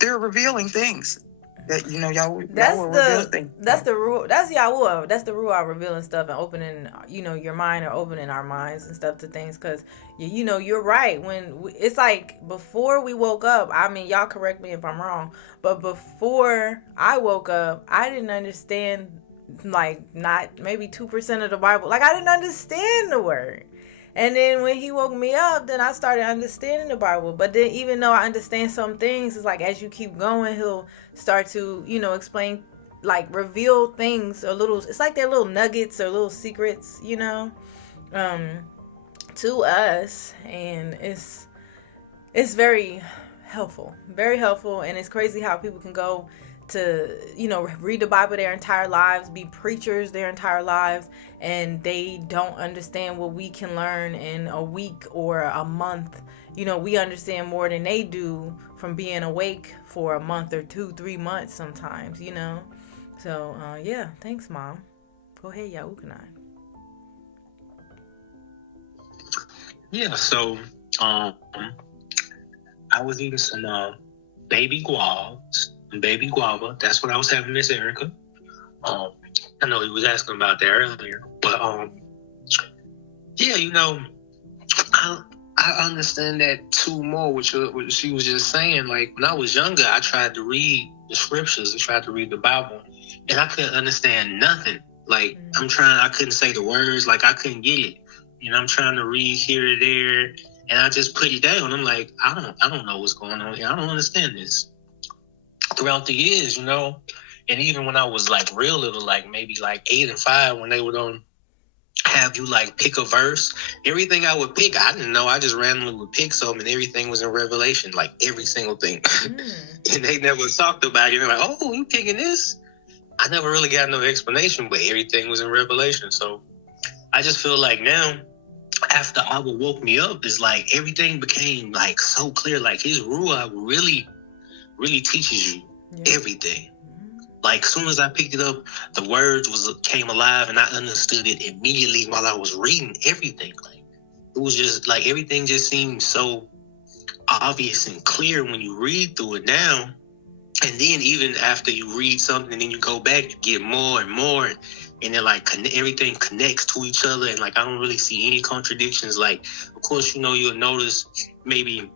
they're revealing things that Yahuwah reveals things. That's Yahuwah. That's the Ruach revealing stuff and opening your mind or opening our minds and stuff to things because you're right. When it's like before we woke up, y'all correct me if I'm wrong, but before I woke up, I didn't understand like not maybe 2% of the Bible. Like I didn't understand the word. And then when he woke me up, then I started understanding the Bible. But then even though I understand some things, it's like as you keep going, he'll start to, explain, like reveal things it's like they're little nuggets or little secrets, to us. And it's very helpful. Very helpful. And it's crazy how people can go to read the Bible their entire lives, be preachers their entire lives, and they don't understand what we can learn in a week or a month. We understand more than they do from being awake for a month or 2-3 months sometimes. So thanks, Mom. Go ahead, Yahuwah. So I was eating some baby guava. That's what I was having, Miss Erica. I know he was asking about that earlier, but I understand that too more. What she was just saying. Like when I was younger, I tried to read the scriptures, I tried to read the Bible, and I couldn't understand nothing. Like I couldn't say the words. Like I couldn't get it. I'm trying to read here or there, and I just put it down. I'm like, I don't know what's going on here. I don't understand this. Throughout the years, And even when I was like real little, like maybe like 8 and 5, when they would have you like pick a verse, everything I would pick, I didn't know. I just randomly would pick some, and everything was in Revelation, like every single thing. And they never talked about it. They're like, oh, you picking this? I never really got no explanation, but everything was in Revelation. So I just feel like now, after Abba woke me up, it's like everything became like so clear. Like his Ruach really, really teaches you everything. Like as soon as I picked it up, the words came alive, and I understood it immediately while I was reading everything. Like it was just like everything just seemed so obvious and clear when you read through it now. And then even after you read something and then you go back, you get more and more, and then like everything connects to each other, and like I don't really see any contradictions. Like of course, you'll notice maybe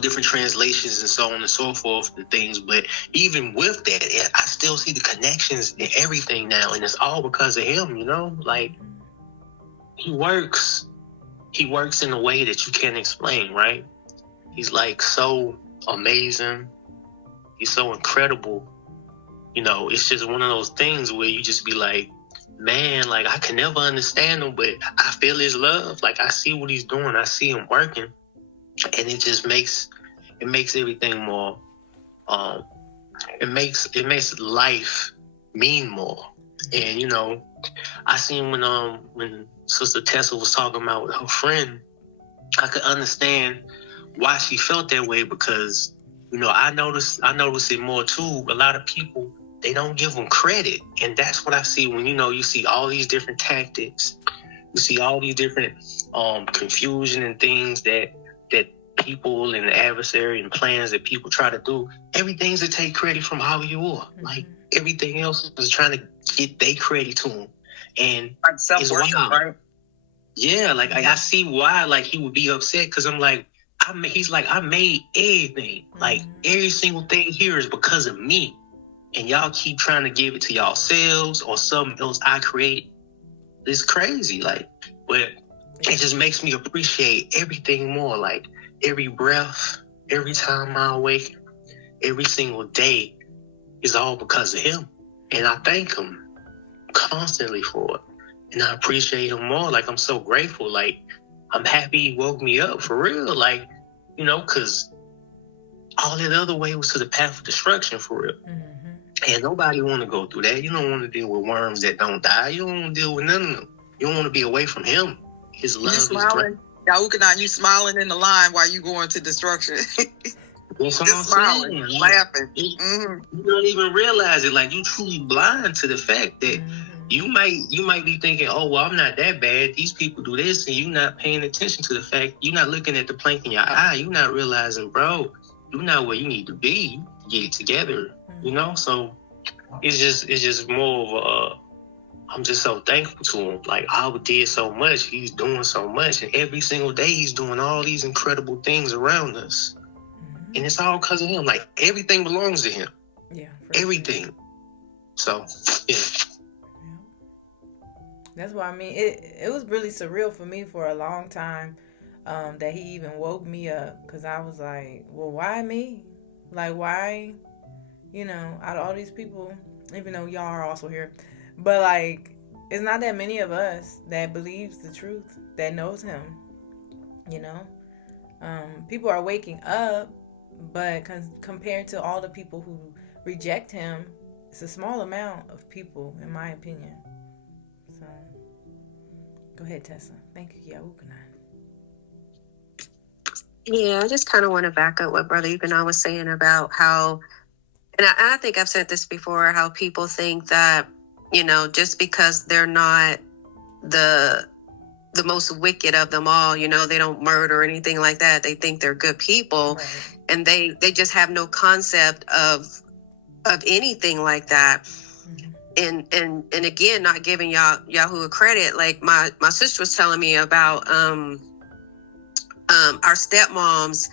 different translations and so on and so forth and things, but even with that, I still see the connections in everything now, and it's all because of him. Like he works in a way that you can't explain, right? He's like so amazing. He's so incredible. It's just one of those things where you just be like, man, like I can never understand him, but I feel his love. Like I see what he's doing. I see him working. And it just makes everything more, it makes life mean more. And, I seen when Sister Tessa was talking about her friend, I could understand why she felt that way, because, I notice it more too. A lot of people, they don't give them credit. And that's what I see when, you see all these different tactics, you see all these different confusion and things that people and the adversary and plans that people try to do. Everything's to take credit from Our Yahuah. Like everything else is trying to get their credit to him. And it's wild. Right? Yeah, like I see why like he would be upset, because I'm like, he's like, I made everything. Like every single thing here is because of me. And y'all keep trying to give it to yourselves or something else I created. It's crazy. Like, but it just makes me appreciate everything more. Like every breath, every time I awake, every single day is all because of him. And I thank him constantly for it. And I appreciate him more. Like I'm so grateful. Like I'm happy he woke me up for real. Like, because all that other way was to the path of destruction for real. And nobody want to go through that. You don't want to deal with worms that don't die. You don't want to deal with none of them. You don't want to be away from him. His love is great. Yahuah, you smiling in the line while you going to destruction. That's what I'm smiling, saying. laughing. You don't even realize it. Like you truly blind to the fact that you might be thinking, oh well, I'm not that bad. These people do this, and you're not paying attention to the fact. You're not looking at the plank in your eye. You're not realizing, bro, you're not where you need to be to get it together. So it's just more of a. I'm just so thankful to him. Like Abba did so much. He's doing so much. And every single day he's doing all these incredible things around us. And it's all because of him. Like everything belongs to him. Yeah. Everything. Sure. So, yeah. That's why it was really surreal for me for a long time that he even woke me up. Because I was like, well, why me? Like, why, out of all these people, even though y'all are also here. But, like, it's not that many of us that believes the truth, that knows him, People are waking up, but compared to all the people who reject him, it's a small amount of people, in my opinion. So, go ahead, Tessa. Thank you, Yahuah. Yeah, I just kind of want to back up what Brother Yukanan was saying about how, and I think I've said this before, how people think that, just because they're not the most wicked of them all, they don't murder or anything like that. They think they're good people, right. And they just have no concept of anything like that. Mm-hmm. And again, not giving Yahuah credit. Like my sister was telling me about our stepmom's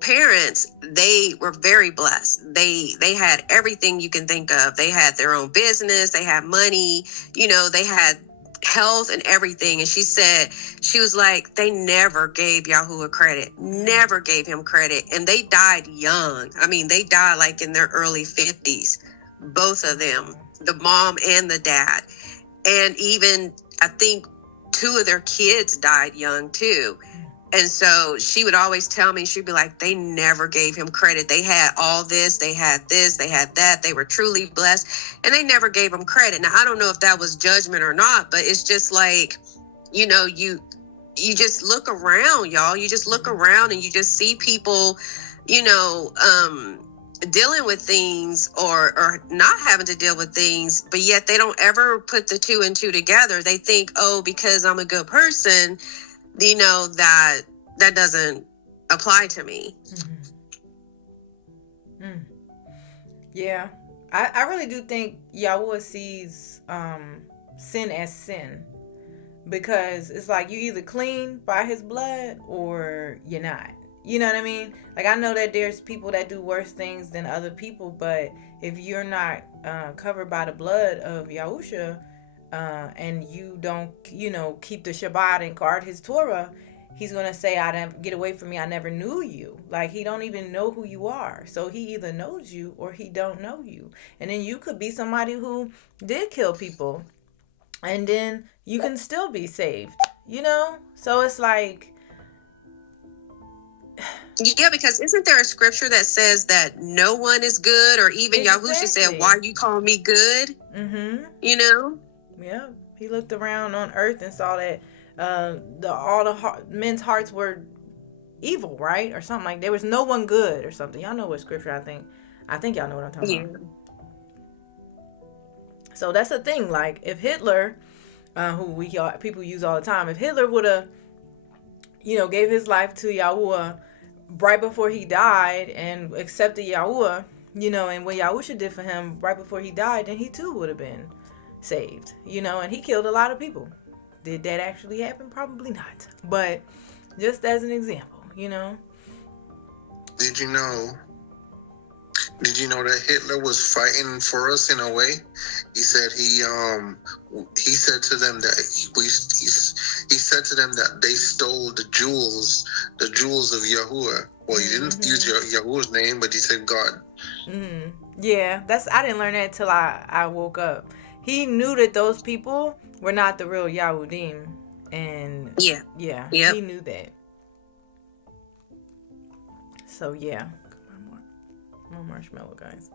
parents. They were very blessed. They had everything you can think of. They had their own business. They had money. They had health and everything. And she said, she was like, they never gave Yahuah credit, never gave him credit. And they died young. I mean, they died like in their early 50s, both of them, the mom and the dad. And even, I think 2 of their kids died young too. And so she would always tell me, she'd be like, they never gave him credit. They had all this, they had that. They were truly blessed, and they never gave him credit. Now, I don't know if that was judgment or not, but it's just like, you know, you just look around, y'all. You just look around and you just see people, you know, dealing with things or not having to deal with things, but yet they don't ever put the 2 and 2 together. They think, oh, because I'm a good person, you know, that doesn't apply to me. Yeah. I really do think Yahuah sees sin as sin, because it's like you either clean by his blood or you're not. You know what I mean? Like, I know that there's people that do worse things than other people, but if you're not covered by the blood of Yahusha, and you don't, you know, keep the Shabbat and guard his Torah, he's going to say, get away from me, I never knew you. Like, he don't even know who you are. So he either knows you or he don't know you. And then you could be somebody who did kill people, and then you can still be saved, you know? So it's like... Yeah, because isn't there a scripture that says that no one is good? Or even Exactly. Yahusha said, why you call me good? Mm-hmm. You know? Yeah, he looked around on earth and saw that all the men's hearts were evil, right? Or something like, there was no one good or something. Y'all know what scripture I think y'all know what I'm talking about. So that's the thing. Like, if Hitler, who people use all the time, if Hitler would have, you know, gave his life to Yahuah right before he died and accepted Yahuah, you know, and what Yahusha did for him right before he died, then he too would have been saved, you know. And he killed a lot of people. Did that actually happen? Probably not, but just as an example, you know. Did you know that Hitler was fighting for us in a way? He said he said to them that he said to them that they stole the jewels of Yahuah. Well, he didn't use Yahuah's name, but he said God. Mm-hmm. Yeah, I didn't learn that till I woke up. He knew that those people were not the real Yahudim, and he knew that. So yeah, more marshmallow, guys.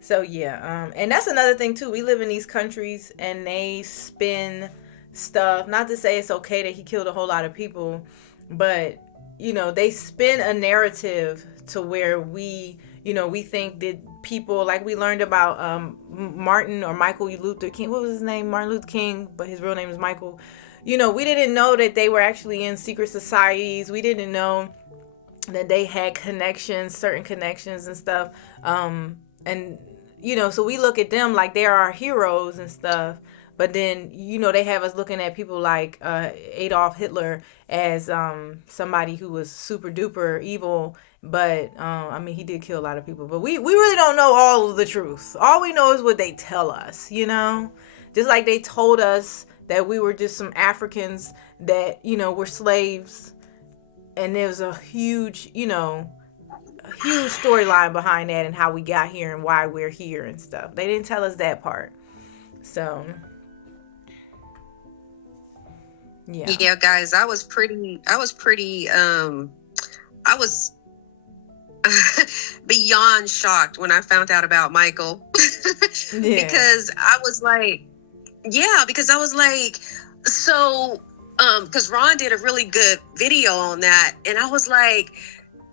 So yeah, and that's another thing too. We live in these countries and they spin stuff. Not to say it's okay that he killed a whole lot of people, but you know, they spin a narrative to where we think that people, like we learned about Martin or Michael Luther King. What was his name? Martin Luther King, but his real name is Michael. You know, we didn't know that they were actually in secret societies. We didn't know that they had certain connections and stuff. And, you know, so we look at them like they're our heroes and stuff. But then, you know, they have us looking at people like Adolf Hitler as somebody who was super duper evil. But, I mean, he did kill a lot of people. But we really don't know all of the truth. All we know is what they tell us, you know? Just like they told us that we were just some Africans that, you know, were slaves. And there's a huge storyline behind that and how we got here and why we're here and stuff. They didn't tell us that part. So, yeah. Yeah, guys, I was beyond shocked when I found out about Michael. Yeah. Because I was like, so, because Ron did a really good video on that. And I was like,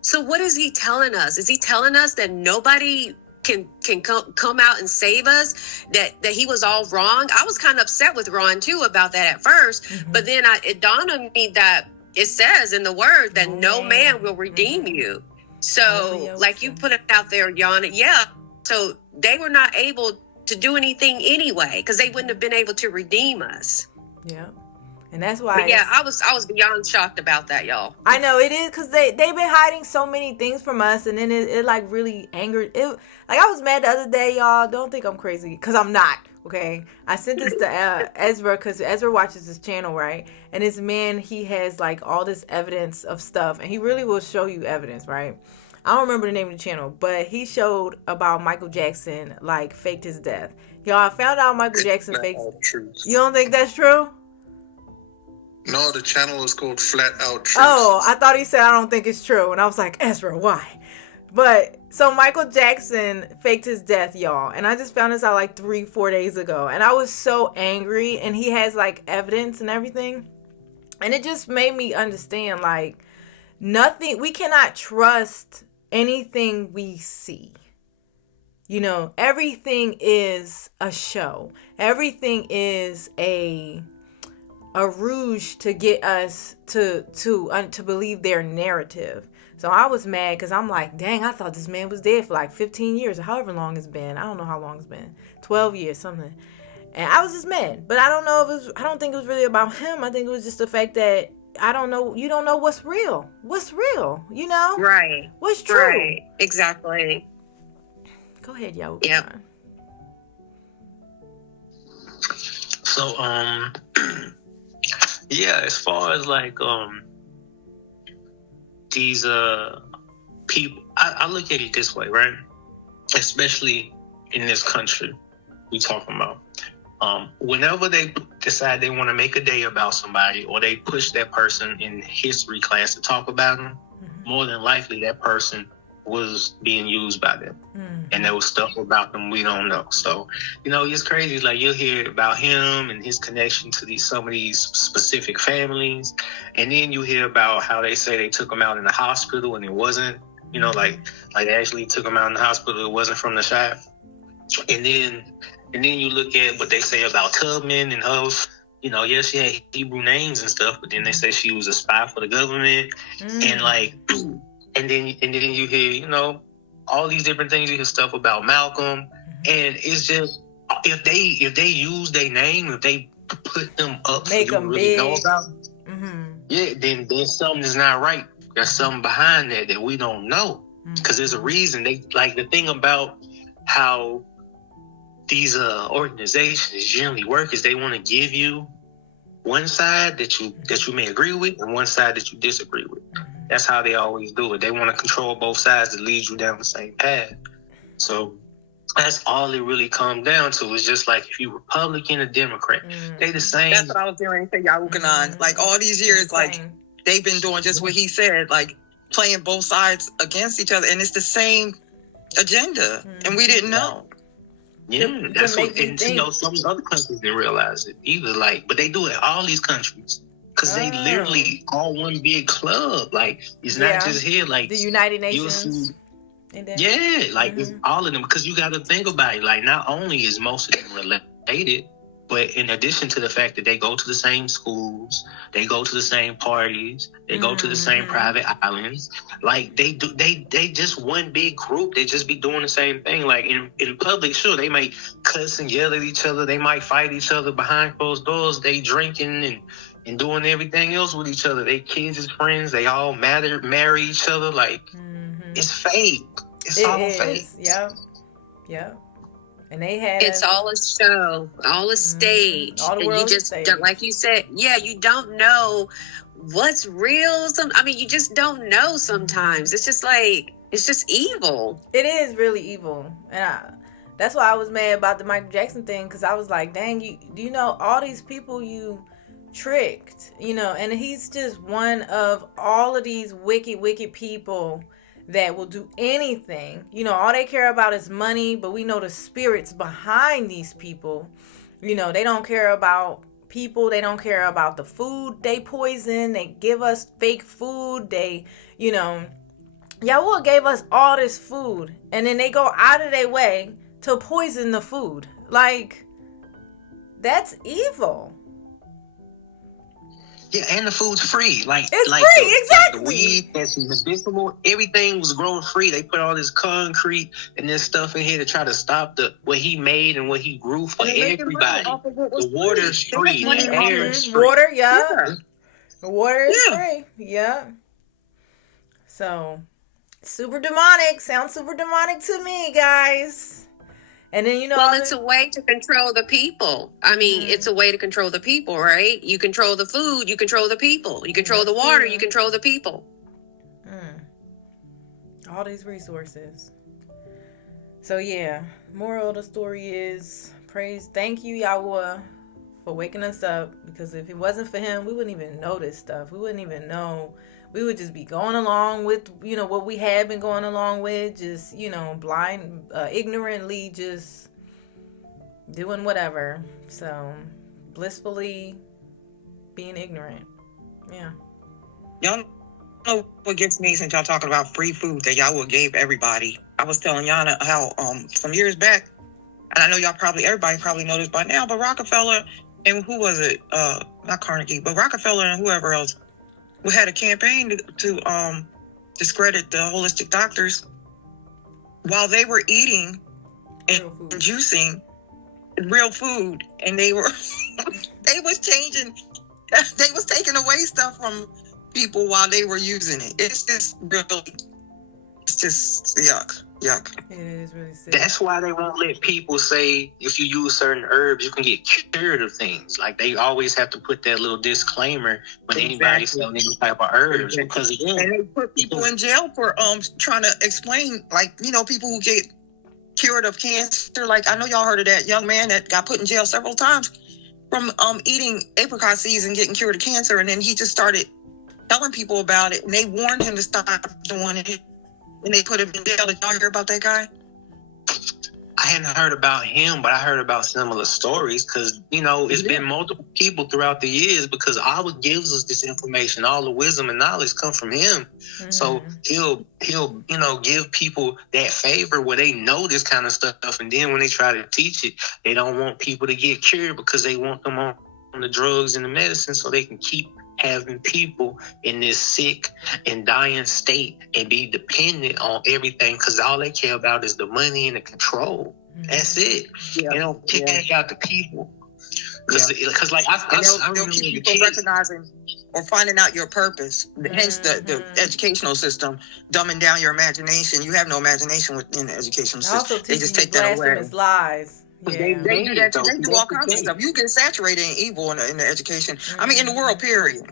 so what is he telling us? Is he telling us that nobody can come out and save us, that he was all wrong? I was kind of upset with Ron too about that at first. Mm-hmm. But then it dawned on me that it says in the word that no man will redeem you. So like you put it out there, Yannah. Yeah. So they were not able to do anything anyway, because they wouldn't have been able to redeem us. Yeah. And that's why. But yeah, I was beyond shocked about that, y'all. I know it is, because they've been hiding so many things from us, and then it like really angered it. Like, I was mad the other day, y'all. Don't think I'm crazy, because I'm not. okay? I sent this to Ezra because Ezra watches this channel, right? And this man, he has like all this evidence of stuff, and he really will show you evidence, right? I don't remember the name of the channel, but he showed about Michael Jackson like faked his death. Y'all, I found out Michael Jackson faked. You don't think that's true? No, the channel is called Flat Out Truth. Oh, I thought he said I don't think it's true, and I was like, Ezra, why? But so Michael Jackson faked his death, y'all, and I just found this out like 3-4 days ago, and I was so angry. And he has like evidence and everything, and it just made me understand like nothing. We cannot trust anything we see. You know, everything is a show. Everything is a rouge to get us to believe their narrative. So I was mad because I'm like, dang, I thought this man was dead for like 15 years or however long it's been. I don't know how long it's been. 12 years, something. And I was just mad. But I don't think it was really about him. I think it was just the fact that I don't know. You don't know what's real. What's real, you know? Right. What's true? Right. Exactly. Go ahead, Yahuah. Yep. So, yeah, as far as like these people, I look at it this way, right? Especially in this country we talking about. Whenever they decide they want to make a day about somebody, or they push that person in history class to talk about them, more than likely that person was being used by them. And there was stuff about them we don't know. So, you know, it's crazy. Like, you'll hear about him and his connection to some of these specific families. And then you hear about how they say they took him out in the hospital and it wasn't, you know, like actually took him out in the hospital. It wasn't from the shot. And then you look at what they say about Tubman and her, you know, yes, she had Hebrew names and stuff, but then they say she was a spy for the government. And like, and then you hear, you know, all these different things. You hear stuff about Malcolm, and it's just if they use their name, if they put them up, make so you them really big. know about them, yeah, then something is not right. There's something behind that we don't know, because there's a reason. They like the thing about how these organizations generally work is they want to give you one side that you may agree with and one side that you disagree with. That's how they always do it. They want to control both sides to lead you down the same path. So that's all it really comes down to. It's just like if you Republican or Democrat, they the same. That's what I was doing to Yahuah. Like all these years, like they've been doing just what he said, like playing both sides against each other, and it's the same agenda, and we didn't know. Yeah, that's what. And you know, some other countries didn't realize it either. Like, but they do it in all these countries. Because they literally all one big club. Like, it's not just here. Like, the United Nations. Yeah, like, it's all of them. Because you got to think about it. Like, not only is most of them related, but in addition to the fact that they go to the same schools, they go to the same parties, they go to the same private islands. Like, they just one big group. They just be doing the same thing. Like, in public, sure, they might cuss and yell at each other. They might fight each other behind closed doors. They drinking and doing everything else with each other. They kids is friends. They all marry each other. Like, it's fake. It's all fake. Yep. And they had it's all a show, all a stage. All the and you just don't, like you said, you don't know what's real. You just don't know sometimes. It's just like, it's just evil. It is really evil. And that's why I was mad about the Michael Jackson thing, because I was like, dang, do you know all these people you tricked, you know? And he's just one of all of these wicked people that will do anything. You know, all they care about is money, but we know the spirits behind these people. You know, they don't care about people. They don't care about the food they poison. They give us fake food. They, you know, Yahuah gave us all this food, and then they go out of their way to poison the food. Like, that's evil. Yeah, and the food's free. Like, it's like free, exactly. The weed that's medicinal, everything was grown free. They put all this concrete and this stuff in here to try to stop what he made and what he grew for everybody. The water's free. The air is free. Water, The water is free. Yeah. So, super demonic. Sounds super demonic to me, guys. And then, well, it's a way to control the people. I mean, Mm-hmm. it's a way to control the people, right? You control the food, you control the people. You control the water, you control the people. All these resources. So yeah, moral of the story is thank you, Yahuah, for waking us up, because if it wasn't for him, we wouldn't even know this stuff. We wouldn't even know. We would just be going along with, what we have been going along with, just, blind, ignorantly, just doing whatever. So, blissfully being ignorant. Yeah. Y'all know what gets me, since y'all talking about free food that Yahuah gave everybody? I was telling Yannah how some years back, and I know everybody probably know this by now, but Rockefeller and who was it? Not Carnegie, but Rockefeller and whoever else, we had a campaign to discredit the holistic doctors while they were eating and juicing real food, and they was taking away stuff from people while they were using it. It's just yuck. It is really sick. That's why they won't let people say if you use certain herbs, you can get cured of things. Like, they always have to put that little disclaimer when anybody's selling any type of herbs, because again, and they put people in jail for trying to explain, like, people who get cured of cancer. Like, I know y'all heard of that young man that got put in jail several times from eating apricot seeds and getting cured of cancer, and then he just started telling people about it, and they warned him to stop doing it, and they put him in jail. Did y'all hear about that guy? I hadn't heard about him, but I heard about similar stories, because it's been multiple people throughout the years, because Allah gives us this information. All the wisdom and knowledge come from him. Mm-hmm. So he'll give people that favor where they know this kind of stuff, and then when they try to teach it, they don't want people to get cured, because they want them on the drugs and the medicine so they can keep having people in this sick and dying state and be dependent on everything, because all they care about is the money and the control. That's it. Yeah. They don't kick out the people. Because like they'll keep people recognizing or finding out your purpose. Hence the educational system dumbing down your imagination. You have no imagination within the educational system. They just take that away. Lies. Yeah. They do that too. They do all kinds of stuff. You get saturated in evil in the education. I mean, in the world, period.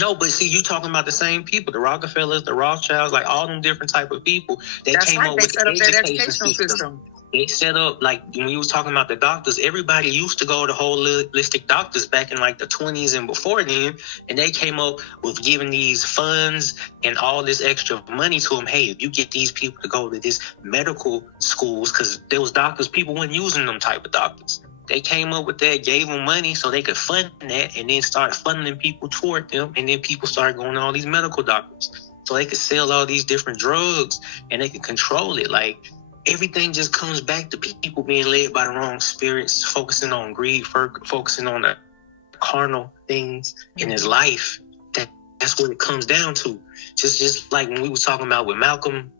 No, but see, you talking about the same people, the Rockefellers, the Rothschilds, like all them different type of people that came up with the education system. They set up, like, when you was talking about the doctors, everybody used to go to holistic doctors back in like the 20s and before then, and they came up with giving these funds and all this extra money to them. Hey, if you get these people to go to this medical schools, because there was doctors, people weren't using them type of doctors. They came up with that, gave them money so they could fund that, and then started funding people toward them, and then people started going to all these medical doctors so they could sell all these different drugs and they could control it. Like, everything just comes back to people being led by the wrong spirits, focusing on greed, focusing on the carnal things in his life. That's what it comes down to. Just like when we was talking about with Malcolm,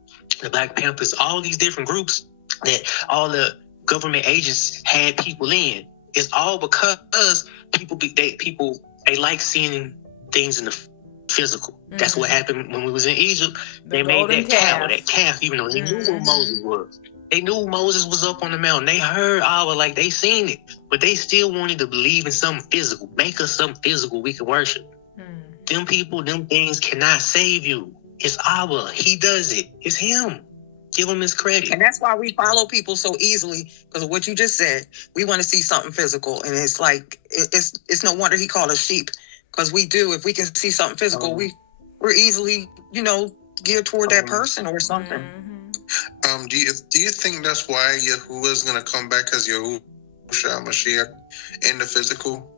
the Black Panthers, all these different groups that all the government agents had people in. It's all because people like seeing things in the physical. Mm-hmm. That's what happened when we was in Egypt. They made that calf, even though they knew who Moses was. They knew Moses was up on the mountain. They heard Allah, like they seen it, but they still wanted to believe in something physical. Make us something physical we can worship. Them people, them things cannot save you. It's Allah. He does it. It's him. Give him his credit. And that's why we follow people so easily, because of what you just said. We want to see something physical, and it's like it's no wonder he called us sheep, because we do. If we can see something physical, we're easily geared toward that person or something. Do you think that's why Yahuah is going to come back as Yahusha HaMashiach in the physical?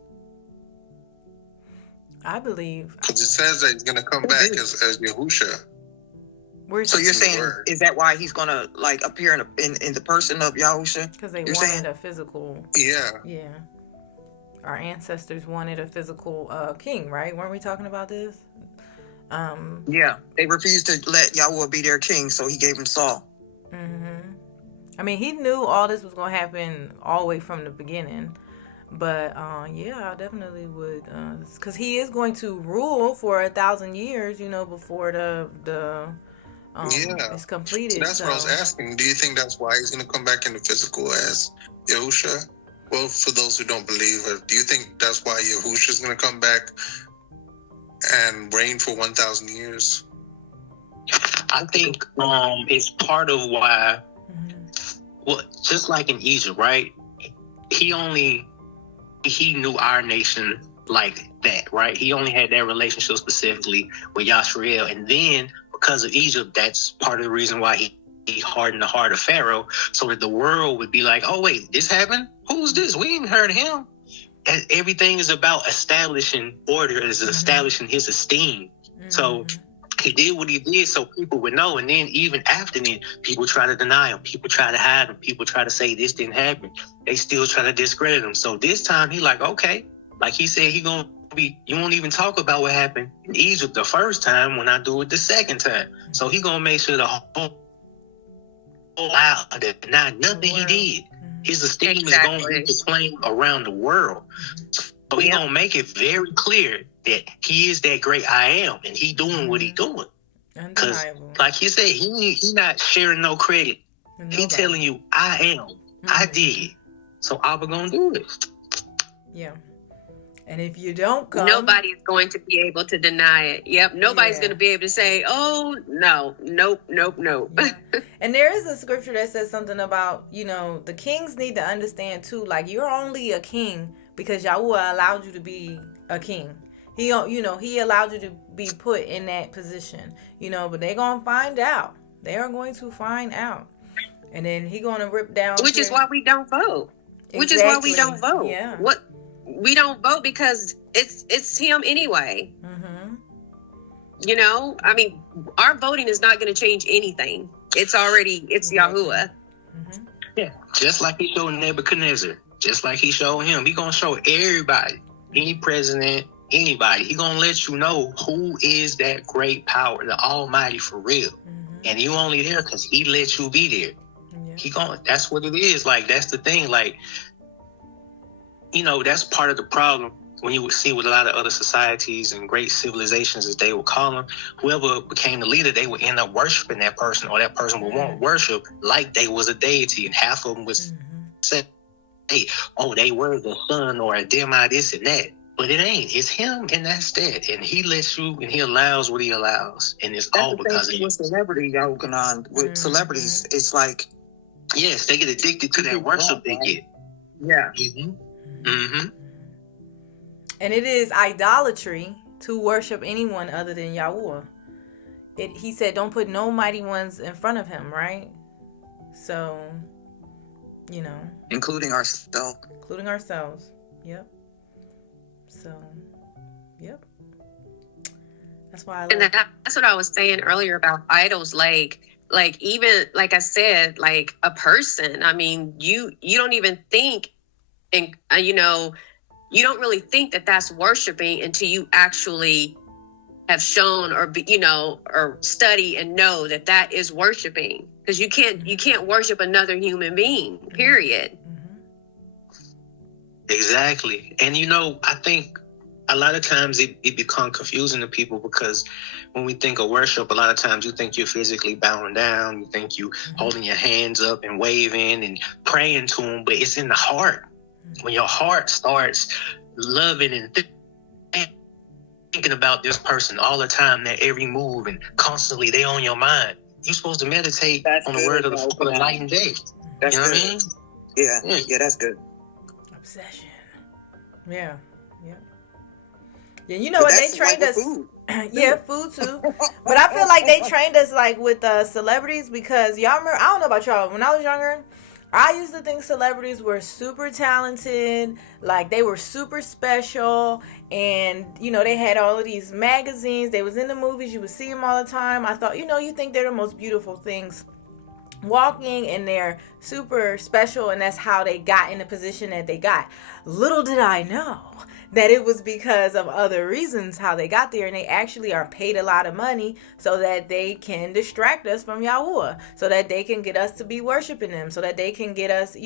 I believe, because it says that he's going to come back as Yahusha. So you're saying, is that why he's going to like appear in the person of Yahusha? Because they wanted a physical. Yeah. Our ancestors wanted a physical king, right? Weren't we talking about this? Yeah, they refused to let Yahuah be their king, so he gave him Saul. I mean, he knew all this was going to happen all the way from the beginning. But, I definitely would, because he is going to rule for 1,000 years, before the It's completed. So that's what I was asking. Do you think that's why he's going to come back in the physical as Yahusha? Well, for those who don't believe it, do you think that's why Yahusha is going to come back and reign for 1,000 years? I think it's part of why. Well, just like in Egypt, right? He knew our nation like that, right? He only had that relationship specifically with Yashar'al, and then because of Egypt, that's part of the reason why he hardened the heart of Pharaoh, so that the world would be like, "Oh wait, this happened? Who's this? We ain't heard of him." And everything is about establishing order, is establishing his esteem. So he did what he did so people would know. And then even after that, people try to deny him. People try to hide him. People try to say this didn't happen. They still try to discredit him. So this time he like, okay, like he said, you won't even talk about what happened in Egypt the first time when I do it the second time. So he gonna make sure the whole out that not nothing he did. His esteem is going to be proclaimed around the world. So he's going to make it very clear that he is that great I am, and he doing what he doing. Because, like he said, he not sharing no credit. He telling you, I am. I did. So I'm going to do it. Yeah. And if you don't come, nobody's going to be able to deny it. Yep. Nobody's going to be able to say, oh, no, nope. Yeah. And there is a scripture that says something about, the kings need to understand too, like you're only a king because Yahuah allowed you to be a king. He allowed you to be put in that position, but they're going to find out. They are going to find out. And then he going to rip down. Which is why we don't vote. Exactly. Which is why we don't vote. Yeah. We don't vote because it's him anyway. I mean, our voting is not going to change anything. It's Yahuah. Yeah, just like he showed Nebuchadnezzar, just like he showed him, he gonna show everybody, any president, anybody. He gonna let you know who is that great power, the Almighty for real. And you only there because he let you be there. Yeah. That's what it is. Like that's the thing. Like. That's part of the problem when you would see with a lot of other societies and great civilizations, as they would call them, whoever became the leader, they would end up worshiping that person, or that person would want worship like they was a deity. And half of them would say, hey, they were the son or a demi, this and that. But it ain't. It's him, and that's that. And he lets you, and he allows what he allows. And it's all because of with celebrity, with celebrities, it's like... Yes, they get addicted to that worship they get. Yeah. And it is idolatry to worship anyone other than Yahuah. He said, don't put no mighty ones in front of him, right? So, including ourselves. Yep. So, yep. That's why that's what I was saying earlier about idols. Like even, like I said, like a person, I mean, you don't even think, and you don't really think that that's worshiping until you actually have shown or study and know that is worshiping, because you can't worship another human being, period. Exactly. And I think a lot of times it becomes confusing to people, because when we think of worship, a lot of times you think you're physically bowing down, you think you holding your hands up and waving and praying to him, but it's in the heart. When your heart starts loving and thinking about this person all the time, their every move, and constantly they on your mind, you're supposed to meditate on the word of the night and day. That's what I mean? Yeah, that's good. Obsession. Yeah. Yeah, you know what they trained us. Food. Yeah, food too. But I feel like they trained us like with celebrities, because y'all remember, I don't know about y'all, when I was younger, I used to think celebrities were super talented, like they were super special, and they had all of these magazines, they was in the movies, you would see them all the time. I thought, you think they're the most beautiful things walking, and they're super special, and that's how they got in the position that they got. Little did I know that it was because of other reasons how they got there, and they actually are paid a lot of money so that they can distract us from Yahuah, so that they can get us to be worshiping them, so that they can get us,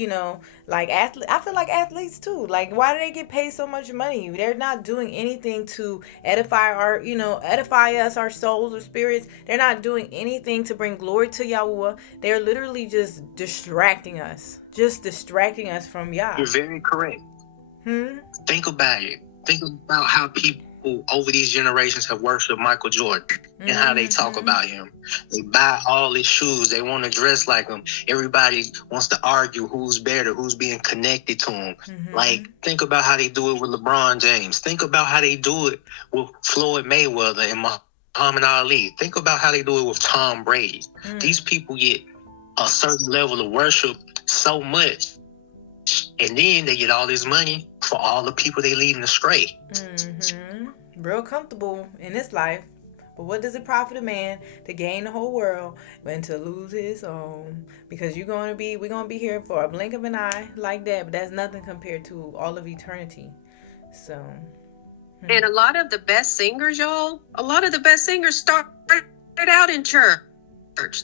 like athletes. I feel like athletes too. Like, why do they get paid so much money? They're not doing anything to edify edify us, our souls or spirits. They're not doing anything to bring glory to Yahuah. They're literally just distracting us from Yah. You're very correct. Think about it. Think about how people over these generations have worshipped Michael Jordan and how they talk about him. They buy all his shoes. They want to dress like him. Everybody wants to argue who's better, who's being connected to him. Like, think about how they do it with LeBron James. Think about how they do it with Floyd Mayweather and Muhammad Ali. Think about how they do it with Tom Brady. These people get a certain level of worship so much, and then they get all this money for all the people they leading astray. Real comfortable in this life. But what does it profit a man to gain the whole world and to lose his own? Because we're gonna be here for a blink of an eye like that, but that's nothing compared to all of eternity. So and a lot of the best singers, y'all, started out in church.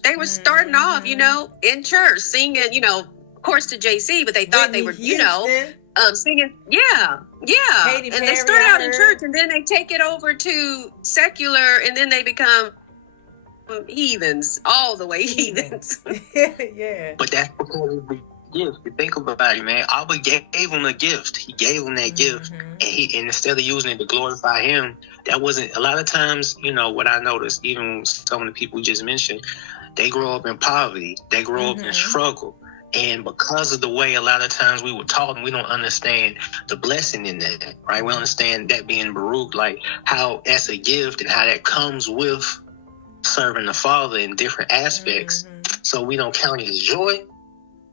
They were starting off, in church, singing, of course to JC, but they thought Whitney they were, Houston. Singing. Yeah. Katy And they Perry, start out in church, and then they take it over to secular, and then they become heathens, all the way heathens. Yeah. But that's because of the gift. You think about it, man. Abba gave him a gift. He gave him that gift, and instead of using it to glorify him, that wasn't. A lot of times, what I noticed, even some of the people you just mentioned, they grow up in poverty. They grow up in struggle. And because of the way a lot of times we were taught, and we don't understand the blessing in that, right? We understand that being Baruch, like how that's a gift and how that comes with serving the Father in different aspects. So we don't count it as joy.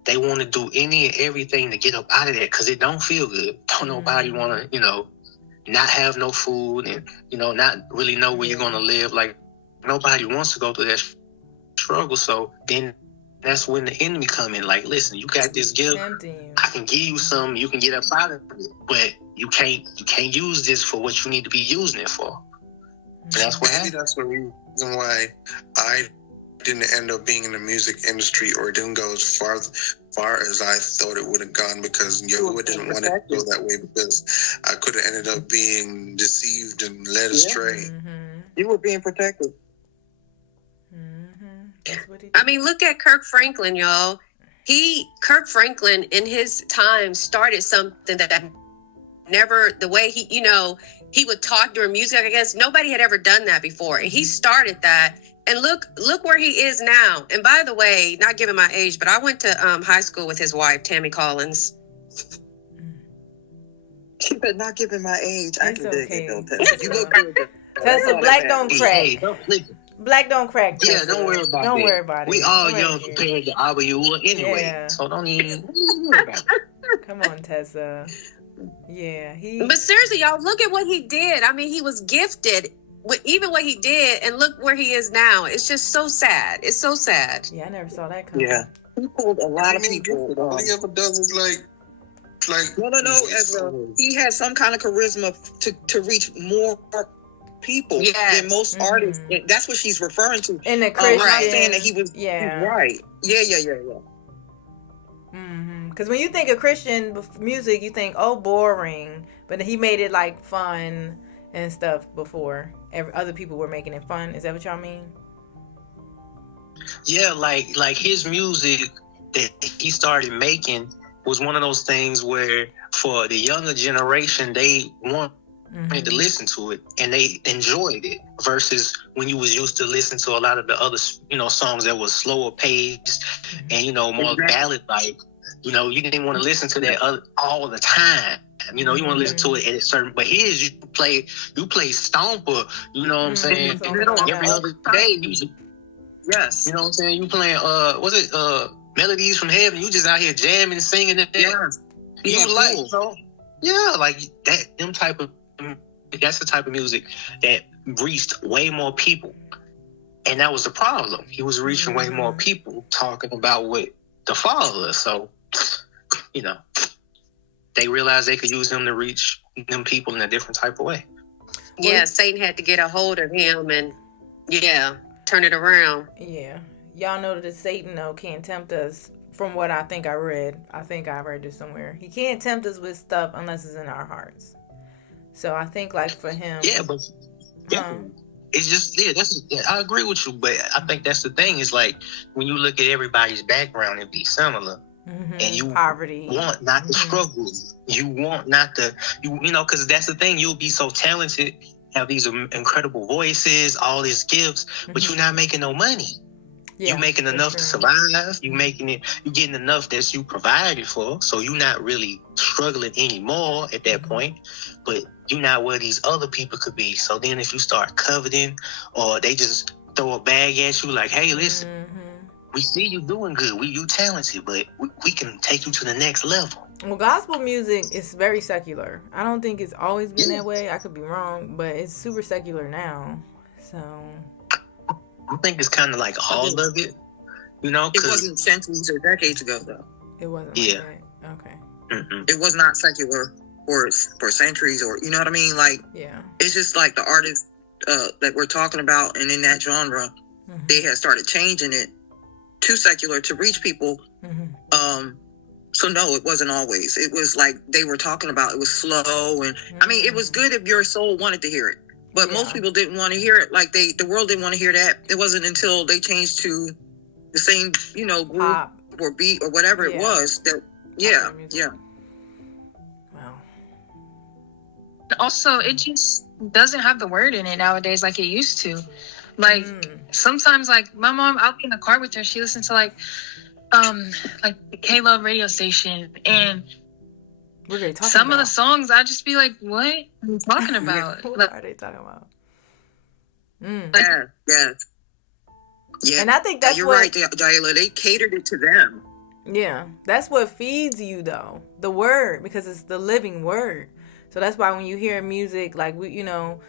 They want to do any and everything to get up out of that because it don't feel good. Don't nobody want to, not have no food and, not really know where you're going to live. Like, nobody wants to go through that struggle. So then that's when the enemy come in. Like, listen, you got this gift. I can give you some. You can get up out of it, but you can't use this for what you need to be using it for. And that's what happened. Maybe that's the reason why I didn't end up being in the music industry, or didn't go as far as I thought it would have gone, because Yahuah didn't want it to go that way, because I could have ended up being deceived and led astray. You were being protected. I mean, look at Kirk Franklin, y'all. Kirk Franklin in his time started something that never, the way he would talk during music, I guess nobody had ever done that before. And he started that. And look where he is now. And by the way, not giving my age, but I went to high school with his wife, Tammy Collins. She said, not giving my age. I can dig it, though. You look good. Tessa, black don't crack. Black don't crack. Yeah, don't worry about it. Don't worry about it. We all young compared to Abba Yahuah anyway. Yeah. So don't even worry about it. Come on, Tessa. Yeah. But seriously, y'all, look at what he did. I mean, he was gifted with even what he did, and look where he is now. It's just so sad. It's so sad. Yeah, I never saw that coming. Yeah. He pulled a lot of people. All he ever does is like No. He has some kind of charisma to reach more people than most artists. That's what she's referring to. In the Christian, not saying that he was right. Yeah. Because when you think of Christian music, you think, oh, boring. But he made it like fun and stuff before. Other people were making it fun. Is that what y'all mean? Yeah, like his music that he started making was one of those things where for the younger generation, they wanted to listen to it and they enjoyed it, versus when you was used to listen to a lot of the other, songs that was slower paced and, more ballad like. You didn't want to listen to that all the time. You want to listen to it at a certain. But here's you play Stomper. You know what I'm saying? Every other day. Yes. You know what I'm saying? You playing Melodies from Heaven. You just out here jamming and singing it. Yes. You like like that. That's the type of music that reached way more people, and that was the problem. He was reaching way more people talking about what the Father. So. they realized they could use him to reach them people in a different type of way. Yeah, Satan had to get a hold of him and turn it around. Yeah. Y'all know that Satan, though, can't tempt us. From what I think I read this somewhere. He can't tempt us with stuff unless it's in our hearts. So I think, like, for him... Yeah, but... It's just, I agree with you, but I think that's the thing. Is like, when you look at everybody's background, it'd be similar. Mm-hmm. And you poverty. Want not to struggle. You want not to, because that's the thing. You'll be so talented, have these incredible voices, all these gifts, but you're not making no money. Yeah, you're making enough to survive. You're getting enough that you provided for. So you're not really struggling anymore at that point. But you're not where these other people could be. So then if you start coveting, or they just throw a bag at you like, hey, listen, we see you doing good. You talented, but we can take you to the next level. Well, gospel music is very secular. I don't think it's always been that way. I could be wrong, but it's super secular now. So... I think it's kind of like all of it, It wasn't centuries or decades ago, though. It wasn't like that? Okay. Mm-mm. It was not secular for centuries, or, you know what I mean? Like, it's just like the artists that we're talking about, and in that genre, they had started changing it to secular to reach people. So no, it wasn't always. It was like they were talking about, it was slow, and I mean, it was good if your soul wanted to hear it. But most people didn't want to hear it. Like the world didn't want to hear that. It wasn't until they changed to the same, group pop or beat or whatever it was that, Wow. Also, it just doesn't have the word in it nowadays like it used to. Like sometimes, like my mom, I'll be in the car with her. She listens to like the K-Love radio station, and some of the songs, I just be like, what are you talking about? What are they talking about? Yeah. And I think that's you're right, Jaila. They catered it to them. Yeah. That's what feeds you, though. The word, because it's the living word. So that's why when you hear music, like, we were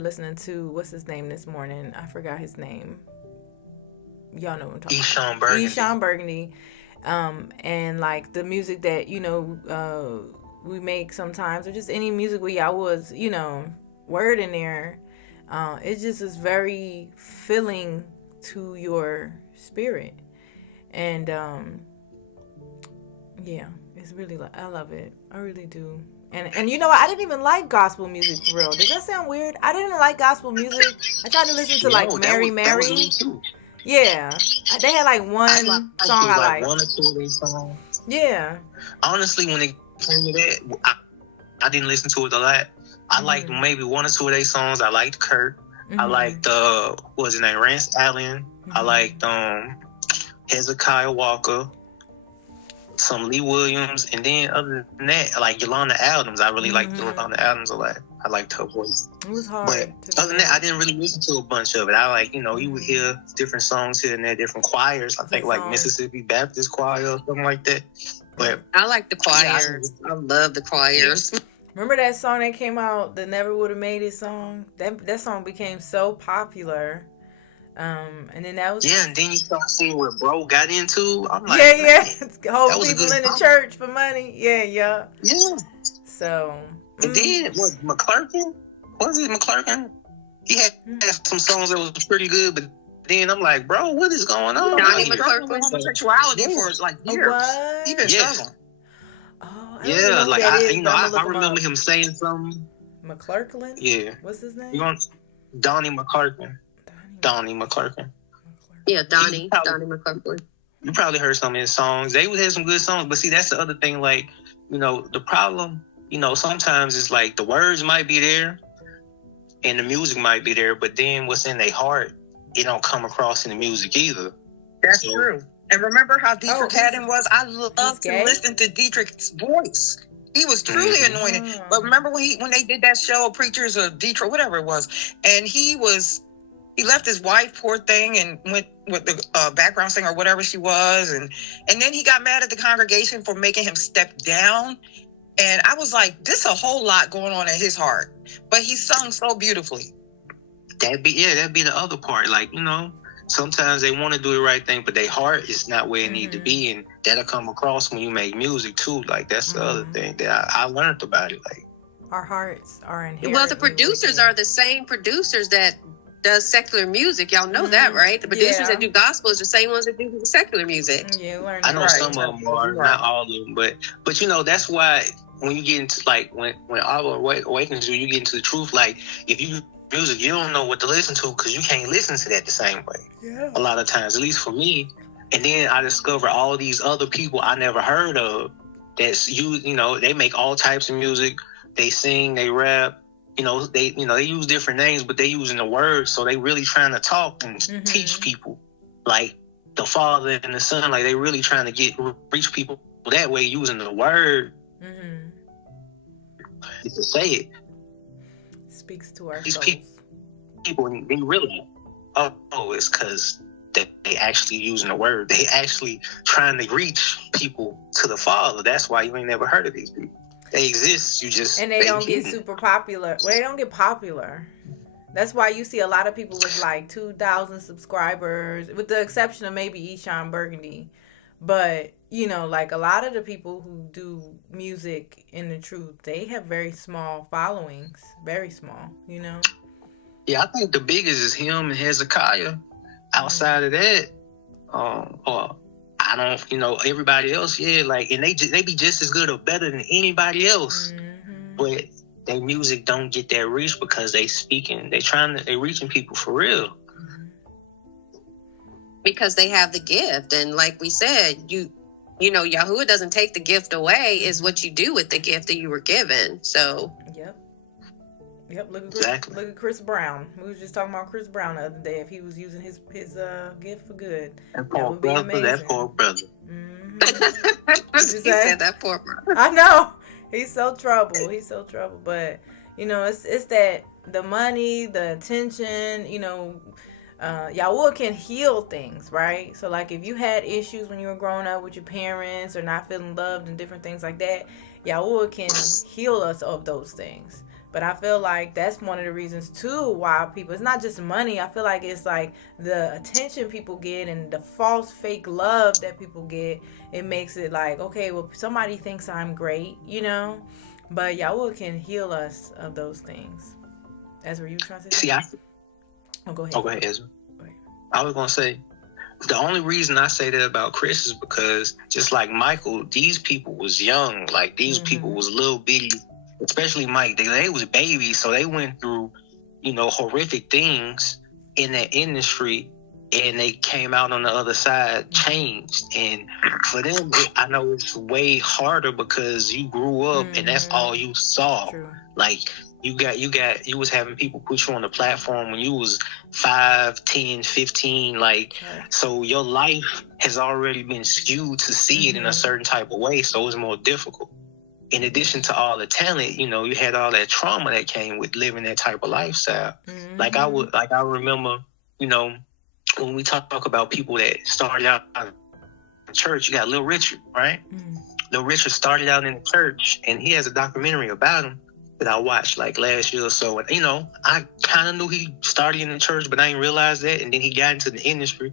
listening to, what's his name this morning? I forgot his name. Y'all know what I'm talking about. Eshawn Burgundy. And like the music that we make sometimes, or just any music with Yahuah's word in there, it just is very filling to your spirit, and it's really I love it. I really do. And I didn't even like gospel music for real. Does that sound weird? I didn't like gospel music. I tried to listen to like Mary. Yeah, they had like one song I liked. One or two of these songs. Yeah. Honestly, when it came to that, I didn't listen to it a lot. I liked maybe one or two of their songs. I liked Kurt. I liked what was his name, Rance Allen. I liked Hezekiah Walker, some Lee Williams, and then other than that, like Yolanda Adams. I really liked Yolanda Adams a lot. I liked her voice. It was hard. But other than that, I didn't really listen to a bunch of it. I like, you would hear different songs here and there, different choirs. I think like Mississippi Baptist Choir or something like that. But I like the choirs. I love the choirs. Remember that song that came out, the Never Would Have Made It song? That song became so popular. And then that was... Yeah, and then you start seeing what bro got into. I'm like, hold people in the church for money. Yeah. So... And then, McClurkin? Was it McClurkin? He had some songs that was pretty good, but then I'm like, bro, what is going on? Johnny McClurkin homosexuality for like years. He been struggling. Oh, I remember him saying something. McClurkin? Yeah. What's his name? Donnie McClurkin. Donnie McClurkin. Yeah, Donnie McClurkin. You probably heard some of his songs. They would have some good songs, but see, that's the other thing. Like, the problem. Sometimes it's like the words might be there and the music might be there, but then what's in their heart, it don't come across in the music either. That's true. And remember how Dietrich Haddon was? I loved to listen to Dietrich's voice. He was truly anointed. But remember when they did that show, Preachers of Detroit, whatever it was, and he left his wife, poor thing, and went with the background singer or whatever she was, and then he got mad at the congregation for making him step down. And I was like, this a whole lot going on in his heart. But he sung so beautifully. That'd be the other part. Like, sometimes they want to do the right thing, but their heart is not where it need to be. And that'll come across when you make music too. Like that's the other thing that I learned about it. Like our hearts are inherently Well, the producers are the same producers that does secular music. Y'all know that, right? The producers that do gospel is the same ones that do the secular music. Yeah, learn I know that. some of them are, not all of them, but you know, that's why when you get into like when Our awakens you get into the truth. Like if you music, you don't know what to listen to because you can't listen to that the same way. Yeah. A lot of times, at least for me. And then I discover all these other people I never heard of. That's you know, they make all types of music. They sing, they rap. They use different names, but they using the words, so they really trying to talk and teach people, like the Father and the Son. Like they really trying to reach people that way using the word. To say it speaks to our these souls. People, they really it's because they actually using the word. They actually trying to reach people to the Father. That's why you ain't never heard of these people. They exist. And they don't get super popular. Well, they don't get popular. That's why you see a lot of people with like 2,000 subscribers, with the exception of maybe Eshawn Burgundy. But, like a lot of the people who do music in the truth, they have very small followings. Very small, Yeah, I think the biggest is him and Hezekiah. Outside of that, I don't, everybody else, like, and they be just as good or better than anybody else. But their music don't get that reach because they reaching people for real. Because they have the gift, and like we said, Yahuwah doesn't take the gift away. Is what you do with the gift that you were given. So. Yep. Look at Chris Brown. We was just talking about Chris Brown the other day. If he was using his gift for good, that would be amazing. That poor brother. He said that poor brother. I know. He's so trouble. But it's that the money, the attention. Yahuwah can heal things, right? So like if you had issues when you were growing up with your parents or not feeling loved and different things like that, Yahuwah can heal us of those things. But I feel like that's one of the reasons too why people, it's not just money. I feel like it's like the attention people get and the false fake love that people get. It makes it like, okay, well, somebody thinks I'm great, but Yahuwah can heal us of those things. Ezra, you trying to say something? Go ahead. Go ahead, Ezra. I was going to say, the only reason I say that about Chris is because just like Michael, these people was young. Like these people was little bitty. Especially Mike, they was babies, so they went through, horrific things in that industry, and they came out on the other side changed. And for them, I know it's way harder because you grew up and that's all you saw. True. Like you was having people put you on the platform when you was 5, 10, 15, like, so your life has already been skewed to see it in a certain type of way, so it's more difficult. In addition to all the talent, you had all that trauma that came with living that type of lifestyle. Like I remember, when we talk about people that started out in church, you got Lil Richard, right? Lil Richard started out in the church, and he has a documentary about him that I watched like last year or so. And, I kind of knew he started in the church, but I didn't realize that. And then he got into the industry,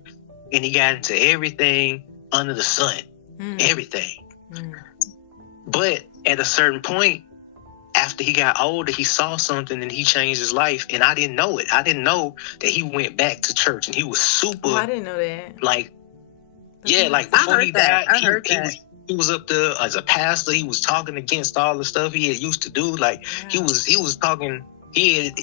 and he got into everything under the sun, everything. But at a certain point, after he got older, he saw something and he changed his life. And I didn't know it. I didn't know that he went back to church and he was super. I didn't know that. Like before he died, he was up there as a pastor. He was talking against all the stuff he had used to do. Like he was talking. He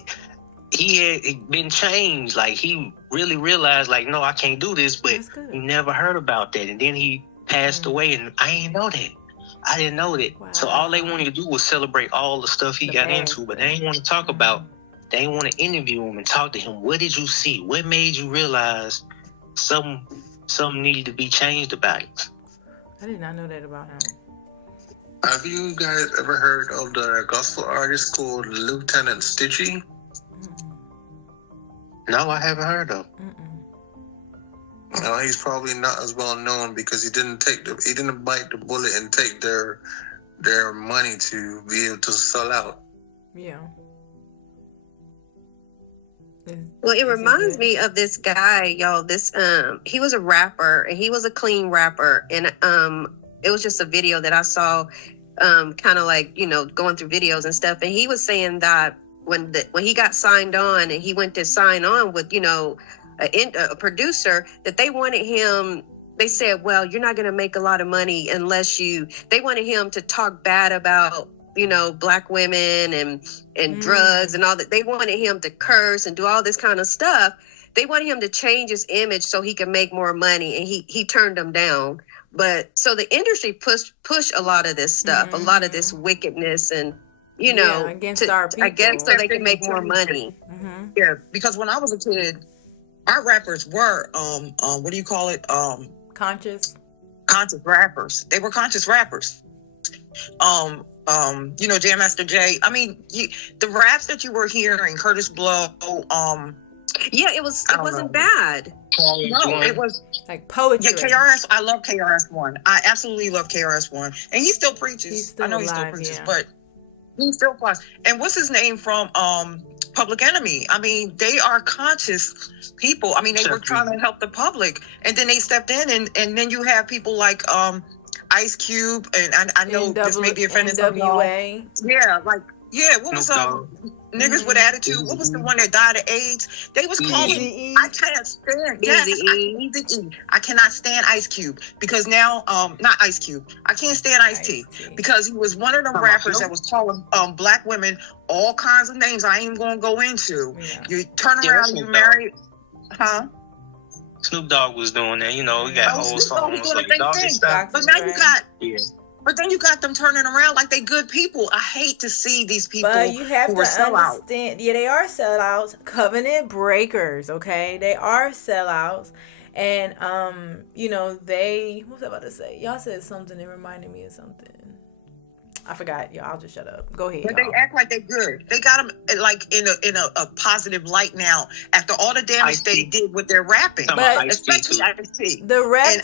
had been changed. Like he really realized, like, no, I can't do this. But he never heard about that. And then he passed away, and I didn't know that. I didn't know that. Wow. So all they wanted to do was celebrate all the stuff he got into, but they didn't want to talk about, they didn't want to interview him and talk to him. What did you see? What made you realize something needed to be changed about it? I did not know that about him. Have you guys ever heard of the gospel artist called Lieutenant Stitchy? No, I haven't heard of. No, he's probably not as well known because he didn't bite the bullet and take their money to be able to sell out. Yeah. Well, it reminds me of this guy, y'all. This he was a rapper, and he was a clean rapper, and it was just a video that I saw, kind of like, you know, going through videos and stuff, and he was saying that when he got signed on, and he went to sign on with, you know, a producer, that they wanted him. They said, well, you're not going to make a lot of money unless they wanted him to talk bad about, you know, black women and drugs and all that. They wanted him to curse and do all this kind of stuff. They wanted him to change his image so he could make more money, and he turned them down. But so the industry push a lot of this stuff, a lot of this wickedness, and, you know, against our people. I guess so they can make more money. Yeah, because when I was a kid, our rappers were what do you call it? Conscious rappers. They were conscious rappers. You know, Jam Master Jay. I mean, the raps that you were hearing, Curtis Blow. Yeah, it wasn't bad. No, it was like poetry. Yeah, KRS. I love KRS-One. I absolutely love KRS-One, and he still preaches. I know he still preaches, but he still flies. And what's his name from Public Enemy? I mean, they are conscious people. I mean, they were trying to help the public, and then they stepped in, and then you have people like Ice Cube, and I know this may be offending some of y'all. Yeah, like, yeah, what was niggas with attitude? What was the one that died of AIDS? They was calling. I can't stand Easy-E. I cannot stand Ice Cube because now, not Ice Cube. I can't stand Ice-T because he was one of them rappers that was calling black women all kinds of names I ain't even gonna go into. Yeah. You turn around, you married, huh? Snoop Dogg was doing that, you know. He got whole songs like Doggy thing. Style. But now you got. Yeah. But then you got them turning around like they good people. I hate to see these people but you have who to are sellouts. Understand, yeah, they are sellouts, covenant breakers, okay? They are sellouts. And, you know, what was I about to say? Y'all said something that reminded me of something. I forgot. Y'all, I'll just shut up. Go ahead. But they act like they're good. They got them like in a positive light now after all the damage they did with their rapping. But especially Ice-T. The Rev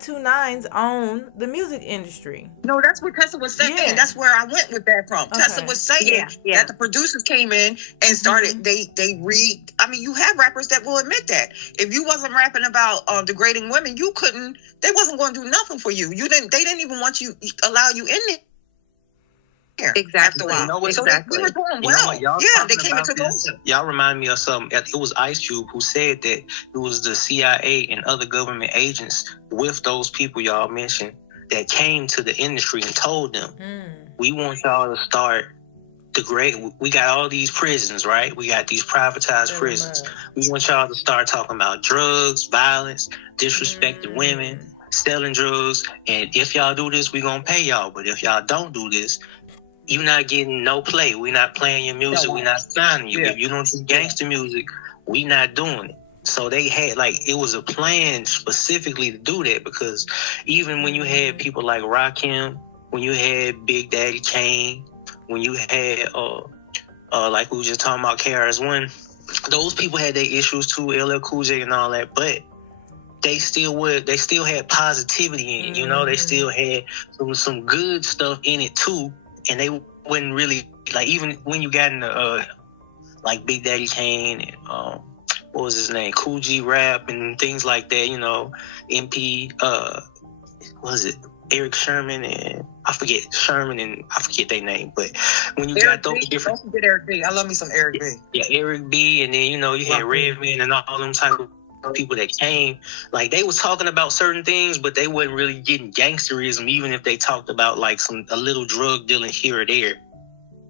29s own the music industry. No, that's what Tessa was saying. Yeah. That's where I went with that from. Okay. Tessa was saying that the producers came in and started. I mean, you have rappers that will admit that if you wasn't rapping about degrading women, you couldn't. They wasn't going to do nothing for you. They didn't even want you. Allow you in there. Exactly. You know, exactly. So we were doing well. They came and took over. Y'all remind me of something. It was Ice Cube who said that it was the CIA and other government agents with those people y'all mentioned that came to the industry and told them, we want y'all to start we got all these prisons, right? We got these privatized prisons. We want y'all to start talking about drugs, violence, disrespecting women, selling drugs, and if y'all do this, we gonna pay y'all. But if y'all don't do this, you're not getting no play. We're not playing your music. We're not signing you. If you don't do gangster music, we not doing it. So they had it was a plan specifically to do that, because even when you had people like Rakim, when you had Big Daddy Kane, when you had like we were just talking about KRS-One, those people had their issues too, LL Cool J and all that, but they still had positivity in it, you know. They still had some good stuff in it too, and they wouldn't really even when you got into like Big Daddy Kane and what was his name, Cool G Rap and things like that, you know, MP what was it, Eric Sherman and I forget their name, but when you got those different, don't forget Eric B. I love me some Eric B. Yeah, Eric B. And then, you know, you had Redman and all them type of people that came, they was talking about certain things, but they wasn't really getting gangsterism, even if they talked about a little drug dealing here or there.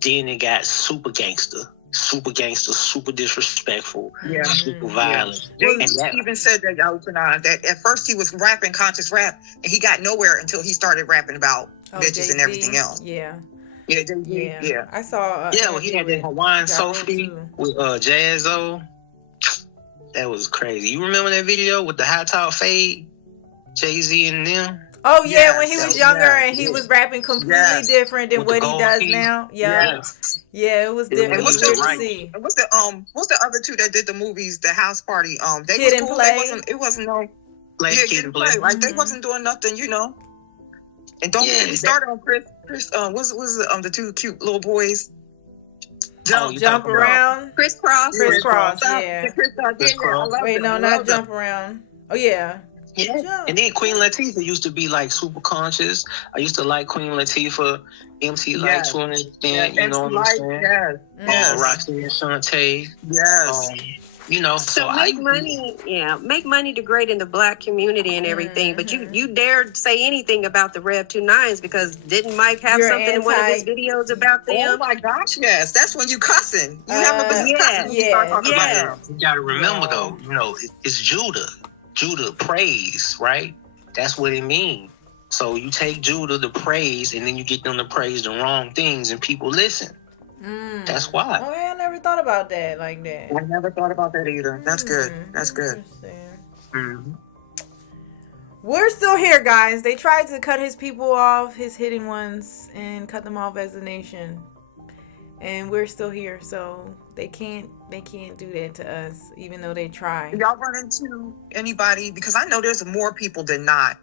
Then it got super gangster, super disrespectful, super violent. He even said that, Yahusha, that at first he was rapping conscious rap, and he got nowhere until he started rapping about bitches Jay-Z, and everything else. Yeah. I saw. He had that Hawaiian Sophie with Jazzo. That was crazy. You remember that video with the high top fade, Jay-Z and them? Oh yeah, when he was younger and he was rapping completely different than what he does now. Yeah, it was different. And what's the other two that did the movies, the house party? They Kid was and cool. Play. It wasn't no Kid and Play. Like they wasn't doing nothing, you know. And don't get me started on Chris. Was the two cute little boys? Jump around. Crisscross. Crisscross, yeah. I love Wait, that. no, I not love jump around. Oh, yeah. Yeah. Jump. And then Queen Latifah used to be like super conscious. I used to like Queen Latifah, MC Light to an extent, you know what I'm saying? Yes. Roxy and Shantae. Yes. You know, So make money to great in the black community and everything. But you dared say anything about the Rev 29s because didn't Mike have something in one of his videos about them? Oh my gosh, yes. That's when you cussing. You have a business cussing when you start talking about them. You gotta remember though, you know, it's Judah. Judah praise, right? That's what it means. So you take Judah to praise and then you get them to praise the wrong things and people listen. That's why. Oh, yeah, I never thought about that like that. I never thought about that either. That's good. That's good. We're still here, guys. They tried to cut his people off, his hidden ones, and cut them off as a nation. And we're still here, so they can't do that to us, even though they try. Y'all run into anybody, because I know there's more people than not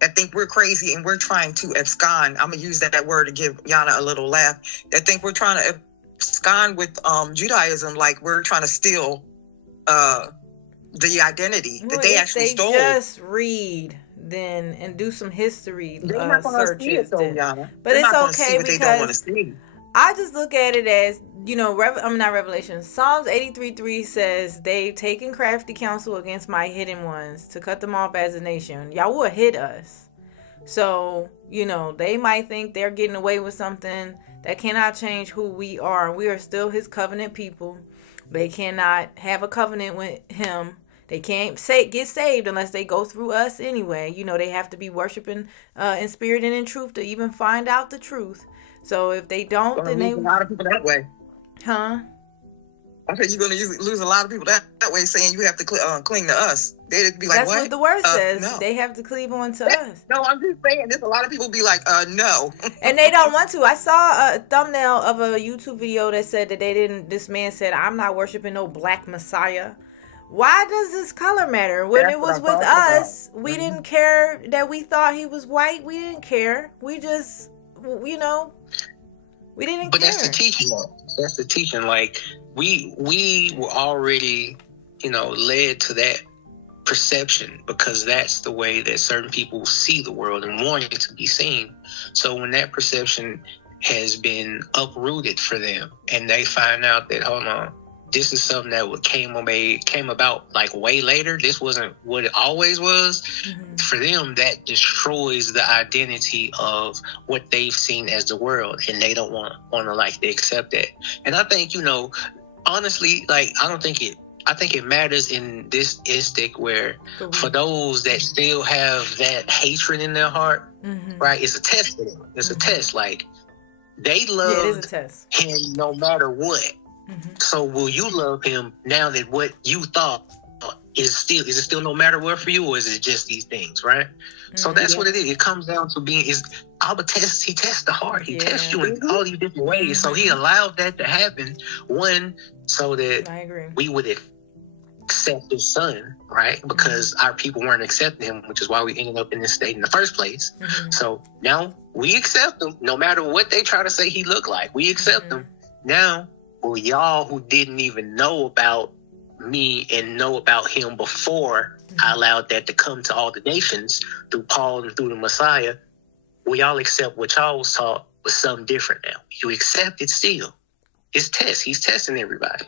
that think we're crazy and we're trying to abscond. I'm gonna use that word to give Yannah a little laugh. That think we're trying to abscond with Judaism, like we're trying to steal the identity that they actually stole. Just read then and do some history They're not gonna searches. see it though, Yannah. But They're it's not okay because they don't want to see. I just look at it as, you know, not Revelation. Psalms 83:3 says, they've taken crafty counsel against my hidden ones to cut them off as a nation. Yahuah hid us. So, you know, they might think they're getting away with something that cannot change who we are. We are still his covenant people. They cannot have a covenant with him. They can't get saved unless they go through us anyway. You know, they have to be worshiping in spirit and in truth to even find out the truth. So if they don't, then they lose a lot of people that way. Huh? I said you're going to lose a lot of people that way, saying you have to cling to us. They'd be like, that's what the word says. No. They have to cleave on to us. No, I'm just saying. There's a lot of people be like, no. And they don't want to. I saw a thumbnail of a YouTube video that said that this man said, I'm not worshiping no black Messiah. Why does this color matter? When it was with us, we didn't care that we thought he was white. We didn't care. We just, you know, we didn't care. But that's the teaching, though. That's the teaching. Like, we were already, you know, led to that perception because that's the way that certain people see the world and want it to be seen. So when that perception has been uprooted for them and they find out that, hold on, this is something that came about like way later. This wasn't what it always was. For them, that destroys the identity of what they've seen as the world, and they don't want to like to accept that. And I think, you know, honestly, like I think it matters in this instinct where for those that still have that hatred in their heart, right? It's a test for them. It's a test. Like they love him no matter what. So will you love him now that what you thought is it still no matter what for you, or is it just these things, right? So that's what it is. It comes down to being he tests the heart. He tests you in all these different ways. So he allowed that to happen, one, so that we would accept his son, right? Because our people weren't accepting him, which is why we ended up in this state in the first place. So now we accept him, no matter what they try to say he looked like. We accept him. Now, well, y'all who didn't even know about me and know about him before I allowed that to come to all the nations through Paul and through the Messiah, will y'all accept what y'all was taught was something different now? You accept it still. It's test. He's testing everybody.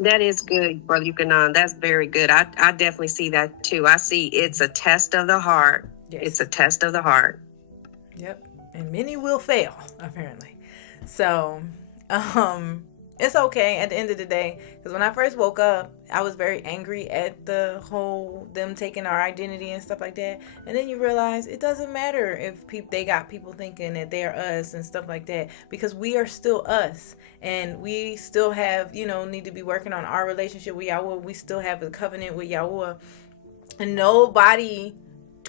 That is good, Brother Yukanan. That's very good. I definitely see that too. I see it's a test of the heart. Yes. It's a test of the heart. Yep. And many will fail, apparently. So, it's okay at the end of the day, because when I first woke up, I was very angry at the whole them taking our identity and stuff like that. And then you realize it doesn't matter if they got people thinking that they're us and stuff like that, because we are still us, and we still have, you know, need to be working on our relationship with Yahuah. We still have a covenant with Yahuah, and nobody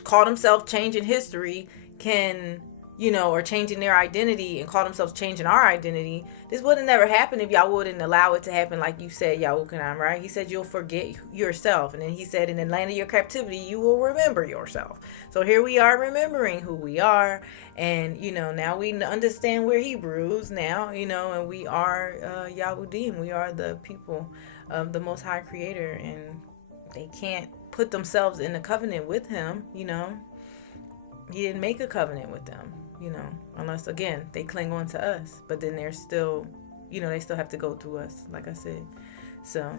called himself changing history can you know, or changing their identity and call themselves changing our identity, this would have never happened if y'all wouldn't allow it to happen, like you said, Yahuah, right? He said you'll forget yourself. And then he said in the land of your captivity, you will remember yourself. So here we are remembering who we are. And, you know, now we understand we're Hebrews now, you know, and we are Yahudim. We are the people of the Most High Creator. And they can't put themselves in a covenant with him, you know. He didn't make a covenant with them, you know, unless, again, they cling on to us. But then they're still, you know, they still have to go through us, like I said. So,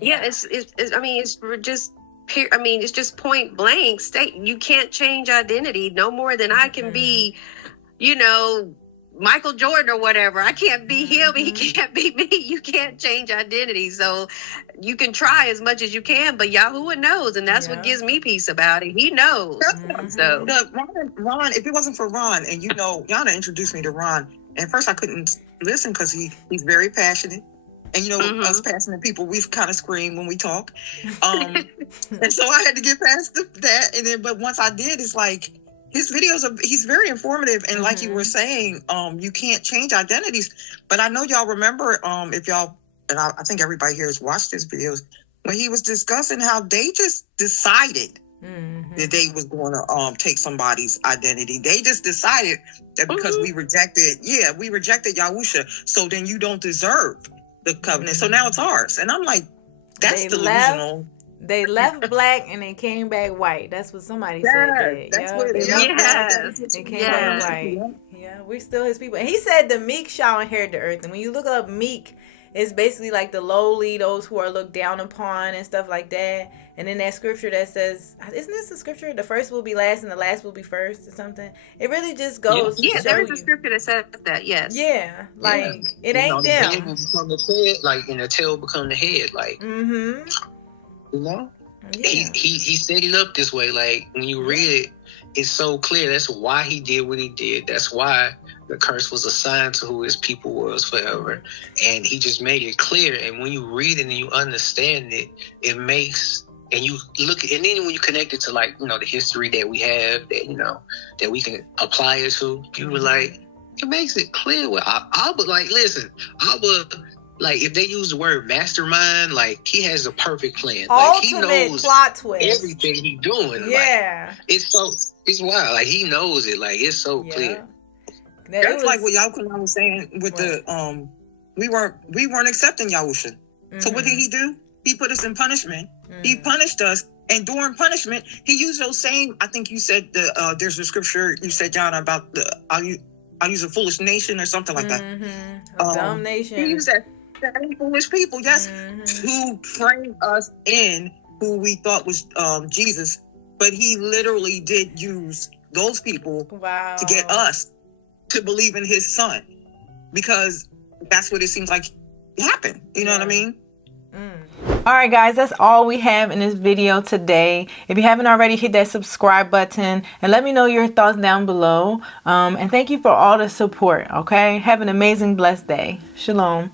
yeah, it's I mean, it's just, I mean, it's just point blank state. You can't change identity no more than I can be, you know, Michael Jordan or whatever. I can't be him. He can't be me. You can't change identity. So you can try as much as you can, but Yahuah knows, and that's what gives me peace about it. He knows. So Ron, if it wasn't for Ron, and you know, Yannah introduced me to Ron, and first I couldn't listen because he's very passionate. And you know, us passionate people, we kind of scream when we talk. And so I had to get past that. And then, but once I did, it's like, his videos he's very informative, and like you were saying, you can't change identities. But I know y'all remember, if y'all, and I think everybody here has watched his videos, when he was discussing how they just decided that they was going to take somebody's identity. They just decided that because we rejected Yahusha, so then you don't deserve the covenant. So now it's ours. And I'm like, that's delusional. They left black and they came back white. That's what somebody said. That's what they came back white. Yeah, we still his people. And he said the meek shall inherit the earth. And when you look up meek, it's basically like the lowly, those who are looked down upon and stuff like that. And then that scripture that says, isn't this the scripture? The first will be last and the last will be first or something. It really just goes to show there is a scripture that says that, yes. Yeah, like it ain't the them. head will become the tail, like, and the tail become the head, like. You know, he set it up this way. Like when you read it, it's so clear. That's why he did what he did. That's why the curse was assigned to who his people was forever. And he just made it clear. And when you read it and you understand it, it makes, and you look, and then when you connect it to, like, you know, the history that we have, that, you know, that we can apply it to, you were like, it makes it clear. Well, I would like, listen, I would. Like, if they use the word mastermind, like, he has a perfect plan. Like, he knows plot twist. Everything he's doing. Yeah. Like, it's wild. Like, he knows it. Like, it's so clear. That's like what Yahuah was saying with the, we weren't accepting Yahusha. So what did he do? He put us in punishment. He punished us. And during punishment, he used those same, I think you said, there's a scripture you said, John, about I'll use a foolish nation or something like that. A dumb nation. He used that. Foolish people, who framed us in who we thought was Jesus, but he literally did use those people to get us to believe in his son, because that's what it seems like happened. You know what I mean? All right, guys, that's all we have in this video today. If you haven't already, hit that subscribe button and let me know your thoughts down below. And thank you for all the support. Okay, have an amazing, blessed day. Shalom.